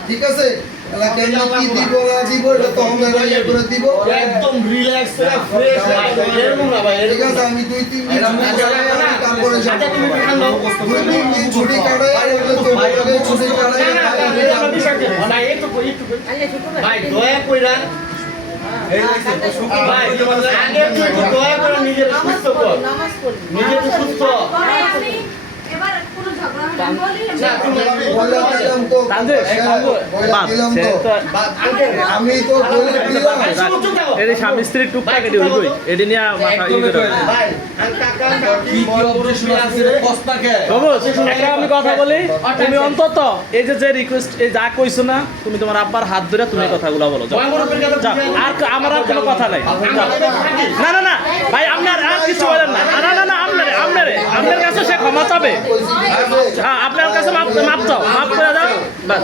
ঠিক আছে? তাহলে কেন কি দিব না দিব এটা তো আমরা ইয়ে করে দিব, একদম রিল্যাক্স ফ্রেশ এরকম না ভাই, ঠিক আছে? আমি 2-3 দিন তারপরে যাবো। আচ্ছা তুমি ঠান্ডা 2-3 দিন ছুটি কাটাই, আর ওগুলো তোমার লগে ছুটি কাটাই, ভাই একটু ভাই দয়া কইরা এই দেখছেন, তো শুক্র ভাই তোমার আগে তুই একটু দয়া করে নিজের সুস্থ কর, নামাজ পড়ি। নিজের সুস্থ। পরে আমি এবার কোনো ঝগড়া হবে আমি বললাম না, তুমি ভাবি। বলে দিলাম তো তানজিল, বলে বাপ, দিলাম সে তো তো আমি তো বলে দিলাম এটি স্বামী স্ত্রীর টুকটাক এটি হইবই এটি নিয়ে মাথা একদমই কই না। ভাই আমি কাকা কি কি অবজেকশন আছে রে কস্তাকে সবুজ একটা আমি কথা বলি তুমি অন্তত এই যে রিকোয়েস্ট এই যা কইছো না তুমি তোমার আব্বার হাত ধরে তুমি এই কথাগুলো বলো যাও। যাও, আর আমার আর কোনো কথা নাই যাও। না না না ভাই আপনার আর কিছু বলেন না না না না আপনার কাছে সে ক্ষমা চাবে হ্যাঁ আপনার কাছে মাপ চাও মাপ করে দাও বাস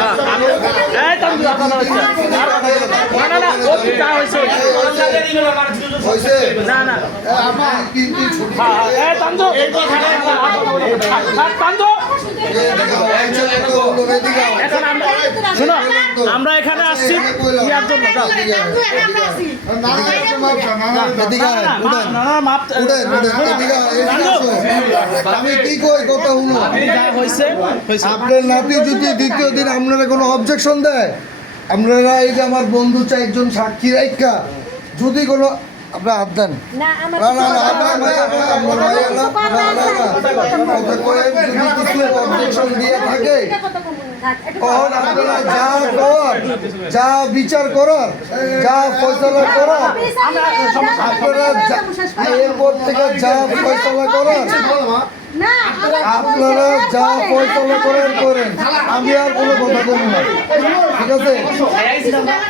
হ্যাঁ, এই তানজিল আপনার হচ্ছে না না না ও যা হয়েছে হইছে না না আমি কিন্তু ছুটি হ্যাঁ এই তানজিল তানজিল এখন আমরা শোনো আমরা এখানে আসছি ইয়ার জন্য যাও না না মাপ আমি কি কই কথা হলো যা হয়েছে হয়েছে আপনার নাতি যদি দ্বিতীয় দিন আপনারা কোনো অবজেকশন দেয় আপনারা এই যে আমার বন্ধু চাই একজন সাক্ষী রাইখা যদি কোনো আপনার হাত দেন না আমার না না না আপনার মাইয়া না, আমার মাইয়া না, না, না, না। কথা কয়ে যদি কিছু objection দিয়ে থাকে, তখন আপনারা যা করার, যা বিচার করার, যা ফয়সালা করার, আপনারা এরপর থেকে যা ফয়সালা করার, না আপনারা যা ফয়সালা করার করেন। আমি আর কোনো কথা বলবো না, ঠিক আছে?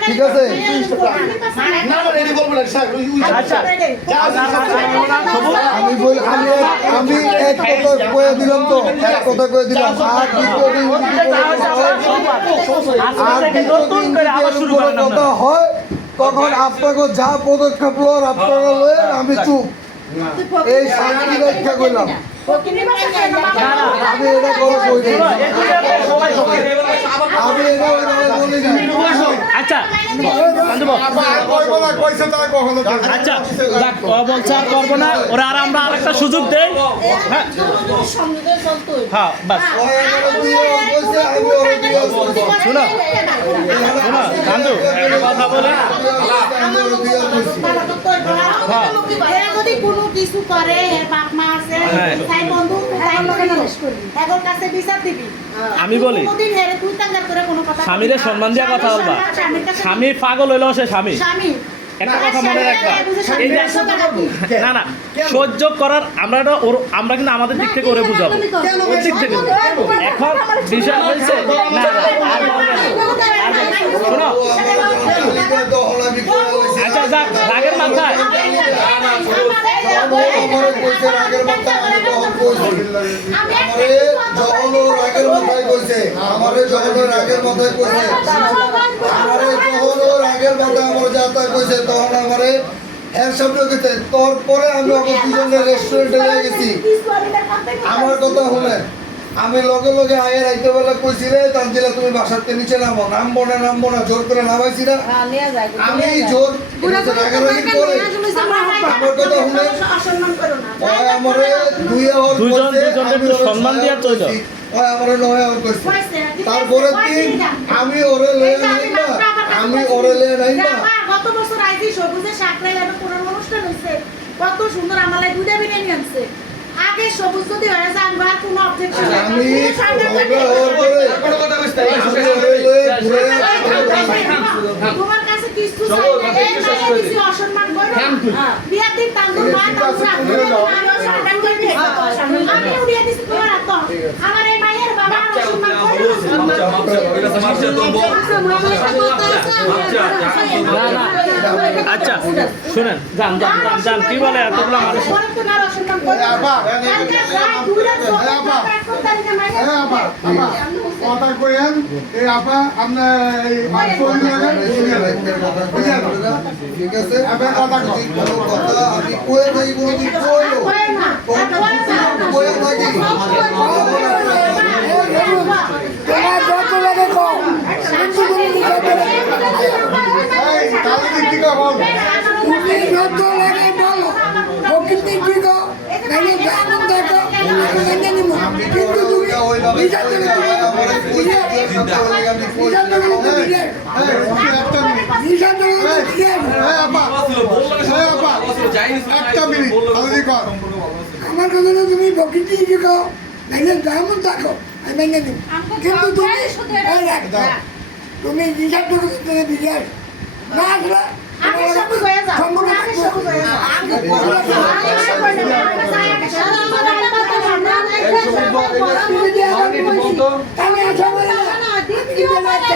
ঠিক আছে? আচ্ছা আমি এক কথা কয়ে দিলাম তো, এক কথা কয়ে দিলাম। আর দ্বিতীয় দিন নতুন করে আবার শুরু করেন কথা হয় তখন আপনাকে যা পদক্ষেপ লওয়ার আপনারা লয়েন, আমি চুপ। এই শান্তি রক্ষা করলাম। আমি এটা করে কই দিই। আমি এটা ওইভাবে বলিনি। আচ্ছা আচ্ছা যাক, ও বলছে আর করবো না ওরা আর আমরা আরেকটা সুযোগ দেই হ্যাঁ হ্যাঁ বাস ওই আমার দিয়ে বলছে, আমি ওরে দিয়ে বলছি। শোনো শোনো কান্দু একটা কথা বলে আমি ওরে দিয়ে বলছি। যদি কোনো কিছু করে এর বাপ মা আছে হ্যাঁ। তাই বন্ধু তাই জিজ্ঞেস করবি এখন কাছে বিচার দিবি আমি বলি, কোনদিন হেরে তুই তাঙ্গার করে কোনো কথা স্বামীরে সম্মান দিয়া কথা বলবা স্বামী পাগল হইলো সে স্বামী স্বামী একটা কথা মনে রাখবা এই যে না না সহ্য করার আমরা কিন্তু আমাদের দিক থেকে ওরে বুঝাবো ওর দিক থেকে এখন বিষয় হয়েছে না না, আর বলবে না। শোনো লিখে তো হলামি করে হইছে। আচ্ছা যাক রাগের মাথায় আমারে কইছে রাগের মাথায়, আমি তখন কইছি। আমারে যখন ও রাগের মাথায় কইছে, আমারে যখন ও রাগের মাথায় কইছে, আমারে যখন ও রাগের মাথায় আমার যাতা কইছে, তখন আমারে এর সামনে কইছে, তোর পরে আমি ওকে দুজনে রেস্টুরেন্টে নিয়ে গেছি। আমার কথা শুনে আমি লগে লগে আয়ের আইতে বেলা কইছি রে তানজিলা তুমি বাসাতে নিচে নামবো না জোর করে নামাইছি না। আমি জোর রাগারাগি করে আমার কথা শুনে ওই আমারে দুই আওয়ার দুইজন কইছে, দুইজনকে আমি একটু ওরে সম্মান দিয়া ছয় চইলো। কইছি। ওই আমারে 9 আওয়ার কইছে। তারপরে দিন আমি ওরে লয়ে নাইবা, আমি ওরে লয়ে নাইবা। গত বছর আইছি সবুজে সাকরাইল একটা পুরনো অনুষ্ঠান হইছে কত সুন্দর আমালে দুইটা বিরিয়ানি আনছে আগে সবুজ যদি হয়ে যায় আমরা আর কোনো অবজেকশন নাই আমি ঝগড়া হওয়ার পরে কোনো কথা কইছ না আমি ওরে লয়ে ঘুরে তোমার কাছে কিছু চাই না এই মানে কিছু অসম্মান করো বিয়ার দিন তান্দুর মা তান্দুর আমিও সম্মান করে দিই আমি উড়িয়ে দিছি তোমার হাত আমার এই মায়ের বাবা অসম্মান করো না না আচ্ছা শুনেন যান যান যান যান কি বলে এতগুলো মানুষ কথা কইেন এই আপা আপনার এই ঠিক আছে যদি কোনো কথা আমি কয়ে নাই কোনোদিন কইলো কয়ে থাকি যাই কিছু নাই, একটা মিনিট, বললো তাহলে কর। সম্পর্ক ভালো আছে। আমার কথা না তুমি প্রকৃতি শিখাও নাইলে যেমন থাকো আমি মেনে নিব আমাকে কিন্তু তুমি প্রায় শুধু এটা- এই রাখ, তুমি হিসাব করে তুমি বিজার না আসলে আগে সবুজ হয়ে যাও আগে সবুজ হয়ে যাও আগে আমি আশা করি না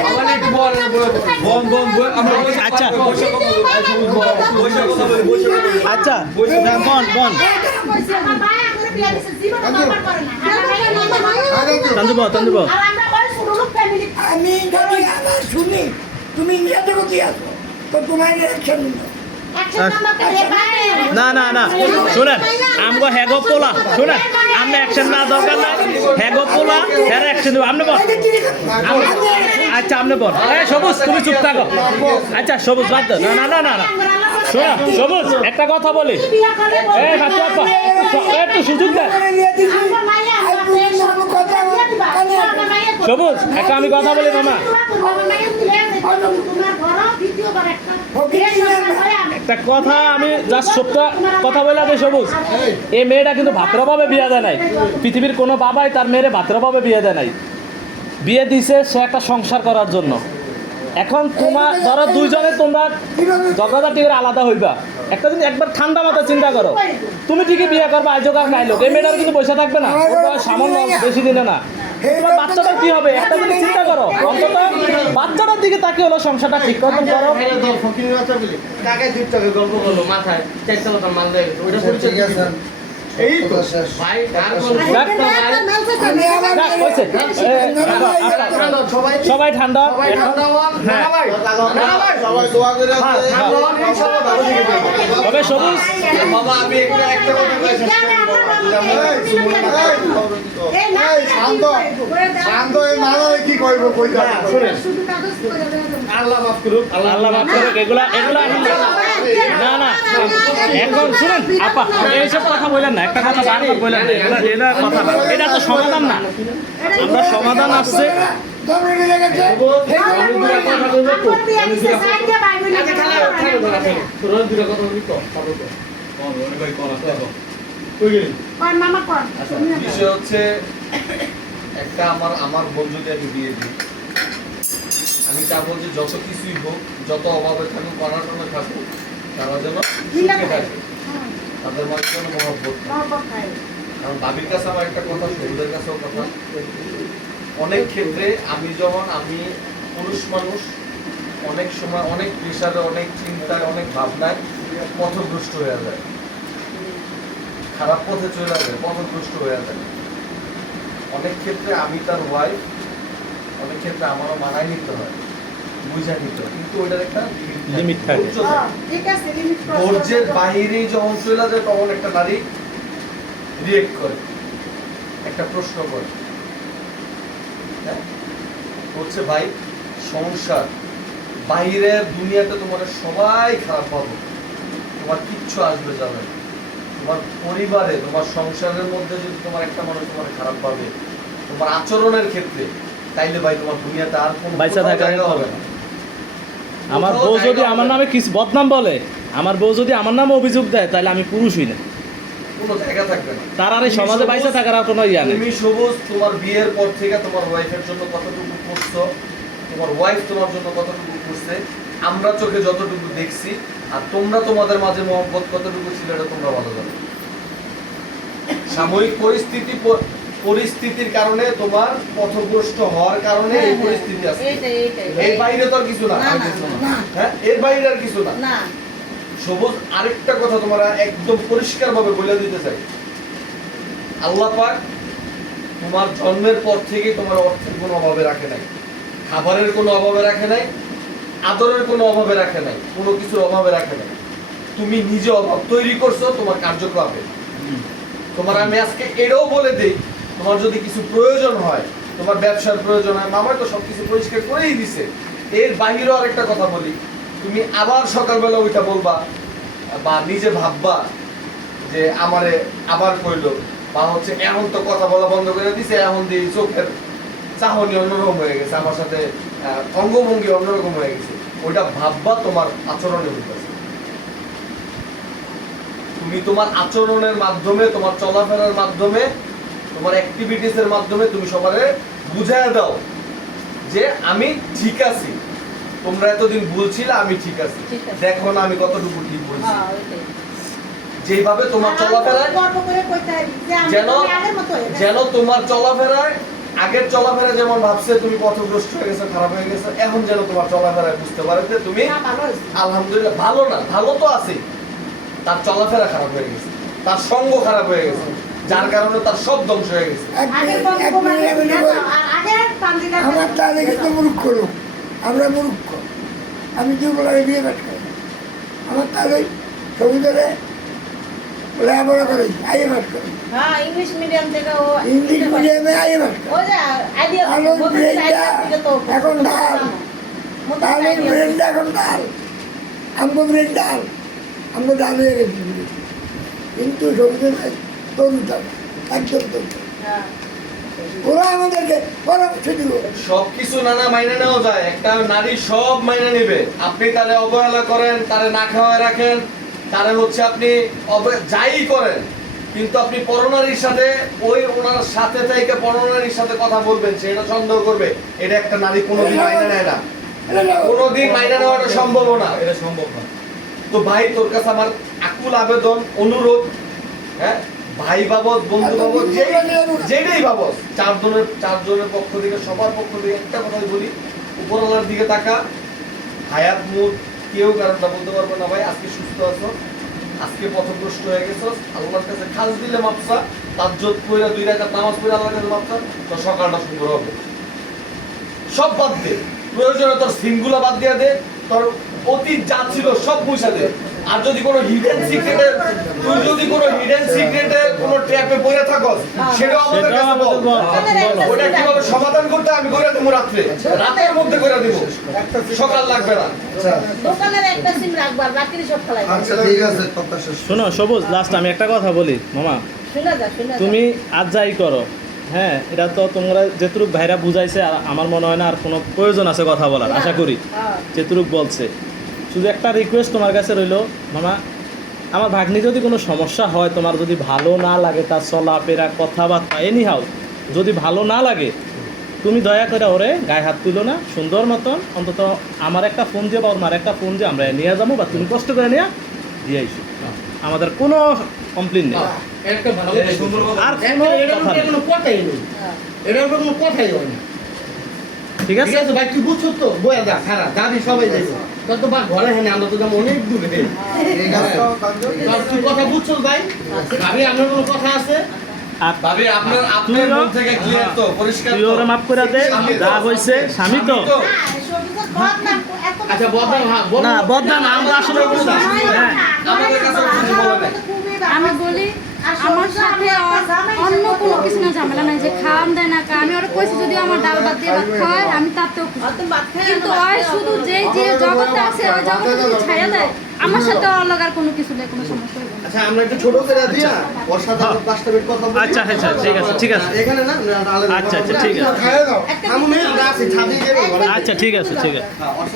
আমার একটু বল, বল, আমরা বসে আচ্ছা। বসে কথা বলবো, বসে কথা বলি, বসে কথা বলি। আচ্ছা বন বন আমার মায়া করে বিয়ে দিছে জীবনে বারবার করে না তানজুব তানজুব আর আমরা ওই ছোট লোক ফ্যামিলি আমি যদি আমার শুনি তুমি নিয়ে করতে আসো তো তোমার রিয়াকশন নিব একসাথে আমাকে রে বাইরে না না না শুনেন আমগো হ্যাগো পোলা শুনেন আমরা অ্যাকশন না দরকার নাই হ্যাগো পোলা হ্যাঁ অ্যাকশন দেব আপনি বল আচ্ছা আপনি বল এই সবুজ তুমি চুপ থাকো আচ্ছা সবুজ বাদ দাও না না না না শোনো সবুজ একটা কথা বলি বিয়া করে এই বাচ্চা আপা একটু সুযোগ দেন আমার মায়া সবুজ একটা আমি কথা বলি মামা একটা কথা আমি জাস্ট সত্য কথা বললাম এই সবুজ এই মেয়েটা কিন্তু ভাতৃভাবে বিয়ে দেয় নাই পৃথিবীর কোনো বাবাই তার মেয়েরে ভাতৃভাবে বিয়ে দেয় নাই বিয়ে দিছে সে একটা সংসার করার জন্য এখন তোমার ধরো দুইজনে তোমরা ঝগড়াঝাটি করে আলাদা হইবা একটা দিন একবার ঠান্ডা মাথায় চিন্তা করো তুমি ঠিকই বিয়ে করবা আজক আর নাই লোক এই মেয়েটার কিন্তু পয়সা থাকবে না ওর বয়স সামান্য বেশি দিনে না তোমার বাচ্চাটার কি হবে একটা দিন চিন্তা করো অন্তত বাচ্চাটার দিকে তাকে হলো সংসারটা ঠিক করতে করো ফকিরের বাচ্চা বলি কাকে দুধ টাকা গল্প করলো মাথায় চারটা কথা মাল দেয় ওইটা পরিচয় ঠিক আছে এই তো ভাই আর কোন আমি আবার যাক, হয়েছে। সবাই সবাই ঠান্ডা সবাই ঠান্ডা হন হ্যাঁ। না ভাই না ভাই সবাই দোয়া করে হ্যাঁ, ঠান্ডা হন ইনশাআল্লাহ ভালো দিকে যাবে তবে সবুজ বাবা আমি এখানে একটা কথা বলে শেষ শান্ত এই নানা কি করবো কইতা শুনেন আল্লাহ মাফ করুক আল্লাহ মাফ করুক এগুলা এগুলা না না এখন শুনেন আপা এইসব কথা বললেন না একটা কথা বারবার বললেন না এগুলা এটা কথা না। এটা তো সমাধান না আমরা সমাধান আসছে তোমরা মিলে গেছে তোর দুটো কথা বলবি তো পাবো তো অনেক ভাই কল আছে দেখো। কই গেলি মামা কর বিষয় হচ্ছে একটা আমার বোন যদি আমি বিয়ে দিই আমি চাবো যে যত কিছুই হোক যত অভাবে থাকুক অনাটনে থাকুক তারা যেন সুখে থাকে তাদের মাঝে যেন মহব্বত থাকে। কারণ বাবির কাছে আমার একটা কথা সবুজের কাছেও কথা অনেক ক্ষেত্রে আমি পুরুষ মানুষ অনেক সময় অনেক প্রেশারে অনেক চিন্তায় অনেক ভাবনায় পথভ্রষ্ট হয়ে যায় খারাপ পথে চলে যায় পথভ্রষ্ট হয়ে যায় অনেক ক্ষেত্রে আমি তার ওয়াইফ অনেক ক্ষেত্রে আমারও মানায় নিতে হয় বুঝা নিতে হয় কিন্তু ওইটার একটা লিমিট থাকে ধৈর্য থাকে। ঠিক আছে লিমিট ধৈর্যের বাইরে যখন চলে যায় তখন একটা নারী রিয়েক্ট করে একটা প্রশ্ন করে হ্যাঁ? হচ্ছে ভাই সংসার বাইরের দুনিয়াতে তোমার সবাই খারাপ পাবো তোমার কিচ্ছু আসবে যাবে না। তোমার পরিবারে তোমার সংসারের মধ্যে যদি তোমার একটা মানুষ তোমার খারাপ পাবে তোমার আচরণের ক্ষেত্রে তাইলে ভাই তোমার দুনিয়াতে আর কোনো বাইচা কোথাও থাকা জায়গা হবে না আমার কোথাও বউ যদি জায়গা আমার হবে না। নামে কিছু বদনাম বলে আমার বউ যদি আমার নামে অভিযোগ দেয় তাহলে আমি পুরুষ হই না কোনো জায়গা থাকবে না তার আর এই সমাজে বাইচা থাকার আর কোনো ইয়া নেই তুমি সবুজ তোমার বিয়ের পর থেকে তোমার ওয়াইফের জন্য কতটুকু করছো তোমার ওয়াইফ তোমার জন্য কতটুকু করছে আমরা চোখে যতটুকু দেখছি আর তোমরা তোমাদের মাঝে মহব্বত কতটুকু ছিল এটা তোমরা ভালো জানো সাময়িক পরিস্থিতির কারণে তোমার পথভ্রষ্ট হওয়ার কারণে এই পরিস্থিতি আছে এর বাইরে তো আর কিছু না না, না, হ্যাঁ এর বাইরে আর কিছু না না সবুজ আরেকটা কথা তোমরা একদম পরিষ্কার ভাবে বলে দিতে চাই আল্লাহ পাক তোমার জন্মের পর থেকে তোমার অর্থের কোনো অভাবে রাখে নাই খাবারের কোনো অভাবে রাখে নাই আদরের কোনো অভাবে রাখে নাই কোনো কিছুর অভাবে রাখে নাই তুমি নিজে অভাব তৈরি করছো তোমার কার্যকলাপে তোমার আমি আজকে এটাও বলে দিই তোমার যদি কিছু প্রয়োজন হয় তোমার ব্যবসার প্রয়োজন হয় মামা তো সবকিছু পরিষ্কার করেই দিছে এর বাহিরেও আরেকটা কথা বলি তুমি আবার সকালবেলা ওইটা বলবা বা নিজে ভাববা যে আমারে আবার কইলো বা হচ্ছে এখন তো কথা বলা বন্ধ করে দিছে এখন দিয়ে চোখের চাহনি অন্যরকম হয়ে গেছে আমার সাথে অঙ্গভঙ্গি অন্যরকম হয়ে গেছে ওইটা ভাববা তোমার আচরণে হইতেছে তুমি তোমার আচরণের মাধ্যমে, তোমার চলাফেরার মাধ্যমে, তোমার অ্যাক্টিভিটিসের মাধ্যমে তুমি সবারে বুঝায় দাও যে আমি ঠিক আছি, তোমরা এতদিন ভুলছিলে, আমি ঠিক আছি, ঠিক আছে। দেখো না আমি কতটুকু ঠিক বলছি। হ্যাঁ, ওইটাই। যেভাবে তোমার চলাফেরায় গর্ব করে কইতে হয় যে আমি যেন তুমি আগের মতো হয়ে গেছো। যেন তোমার চলাফেরায়, আগের চলাফেরা যেমন ভাবছে তুমি পথগ্রস্ত হয়ে গেছো, খারাপ হয়ে গেছো, এখন যেন তোমার চলাফেরায় বুঝতে পারে যে তুমি না, ভালো হয়েছে। আলহামদুলিল্লাহ ভালো না, ভালো তো আছে, তার চলাফেরা খারাপ হয়ে গেছে, তার সঙ্গ খারাপ হয়ে গেছে, যার কারণে তার সব ধ্বংস হয়ে গেছে। আগের বন্ধু এক কমাতে মিনিট আমি গেছো, বলি। আর আগের পাঞ্জিটা আমার তাহলে কিন্তু মূর্খ লোক, আমরা মূর্খ। আমি দুপুরে বিয়ে বাস করি, আমার তাহলে ছবিটারে লেখাপড়া করি, আইএ বাস করি, হ্যাঁ, ইংলিশ মিডিয়াম থেকে ও ইংলিশ মিডিয়ামে আইএ বাস করি। ওই যে আইডিয়া আলো ব্রেনটা এখন ডাল, তাহলে ব্রেনটা এখন ডাল, আমগো ব্রেন ডাল, আমগো ডাল হয়ে গেছি। কিন্তু ছবিটা তরু ডাল, একদম তরু। হ্যাঁ, ওরা আমাদেরকে পরামর্শ দিব। সবকিছু নানা মাইনে নেওয়া যায়, একটা নারী সব মাইনে নেবে। আপনি তারে অবহেলা করেন, তারে না খাওয়ায় রাখেন, তারে হচ্ছে আপনি যাই করেন, কিন্তু আপনি পরনারীর সাথে ওই ওনার সাথে থেকে পরনারীর সাথে কথা বলবেন, সেটা সন্দেহ করবে, এটা একটা নারী কোনোদিন মাইনে নেয় না, কোনোদিন মাইনে নেওয়াটা সম্ভব না। এটা সম্ভব না। তো ভাই তোর কাছে আমার আকুল আবেদন, অনুরোধ, হ্যাঁ ভাই বাবদ, বন্ধু বাবদ, যেটাই বাবদ, চারজনের পক্ষ থেকে, সবার পক্ষ থেকে একটা কথাই বলি, উপরওয়ালার দিকে তাকা। হায়াত মুদ কেউ কারণটা বলতে পারবে না ভাই, আজকে সুস্থ আছো, আজকে পথভ্রষ্ট হয়ে গেছো, আল্লাহর কাছে খাস দিলে মাপসা, তাজ্জুদ কইরা 2 রাকাত নামাজ পড়ে আল্লাহর কাছে মাপসা, তো সকালটা সুন্দর হবে। সব বাদ দে, প্রয়োজনে তোর সিনগুলো বাদ দিয়ে দে, তোর অতীত যা ছিল সব মুছে দে। আর যদি কোনো হিডেন সিক্রেটে, তুই যদি কোনো হিডেন সিক্রেটে কোনো ট্র্যাপে পড়ে থাকস, সেটাও আমাদের সেটাও কাছে বল। আমাদের বলো। ওটা কিভাবে সমাধান করতে আমি করে দেবো রাত্রে, রাতের মধ্যে করে দেবো, সকাল লাগবে না। দোকানের একটা সিম রাখবার, বাকি সব ফেলাই দাও। আচ্ছা ঠিক আছে, কথা শেষ। শোনো সবুজ, লাস্ট আমি একটা কথা বলি মামা, শুনে যা, শুনে যা। তুমি আজ যাই করো, হ্যাঁ এটা তো তোমরা যেটুক ভাইরা বুঝাইছে, আর আমার মনে হয় না আর কোনো প্রয়োজন আছে কথা বলার, আশা করি হ্যাঁ। যেটুক বলছে। শুধু একটা রিকোয়েস্ট তোমার কাছে রইলো মামা, আমার ভাগ্নি যদি কোনো সমস্যা হয়, তোমার যদি ভালো না লাগে তার চলাফেরা, কথাবার্তা, এনি হাউ যদি ভালো না লাগে, তুমি দয়া করে ওরে গায়ে হাত তুলো না, সুন্দর মতন অন্তত আমার একটা ফোন দিয়ে বা ওর মার একটা ফোন দিয়ে আমরা নিয়ে যাবো, বা তুমি কষ্ট করে নিয়ে দিয়ে আইসো, আমাদের কোনো কমপ্লেন নেই। একটা ভালো এই সুন্দর কথা। আর একটা এটার কথা উপরে নেই। কোনো কথাই নেই, হ্যাঁ। এটার উপরে কোনো কথাই হয় না। ঠিক ঠিক আছে আছে ভাই, তুই বুঝছো তো, বয়া যা খারাপ যাবি, সবাই যাইবো, তোর তো বা ঘরে হেনে, আমরা তো যাবো অনেক দূরে। ঠিক আছে। তোর তুই কথা বুঝছো ভাই, ভাবি আপনার কোনো কথা আছে? আর ভাবি আপনার মন থেকে ক্লিয়ার তো, পরিষ্কার তুই তো? ওরে মাফ করে দে, যা হয়েছে স্বামী তো। হ্যাঁ, সবুজের বদনাম এত কিছু আচ্ছা বদনাম, করে। হ্যাঁ না বদনাম আমরা আসলে বুঝি। হ্যাঁ আমাদের কাছে কিছু বলে নাই। আমি বলি আমার সাথে অন্য কোনো কিছু না ঝামেলা নাই, যে খাওয়ান দেয় না কা, আমি ওরা কইছি যদি আমার ডাল ভাত দিয়ে ভাত খাওয়ায় আমি তাতেও খুশি। অত ভাত খাই, কিন্তু ভাত ওই খাই, শুধু অত যে যে জগতে আছে ওই জগতে যদি ছায়া দেয়, আমার সাথে অন্য আর কোনো কিছু নেই, কোনো সমস্যা হবে না। আচ্ছা আমরা একটু ছোট করে দিয়া ওর সাথে আমরা 5টা মিনিট কথা বলি। আচ্ছা আচ্ছা ঠিক আছে ঠিক আছে এখানে না আচ্ছা আচ্ছা ঠিক আছে খাইয়ে দাও। একটা আমি না আছি ছাদে গিয়ে আচ্ছা ঠিক আছে ঠিক আছে। হ্যাঁ, ওর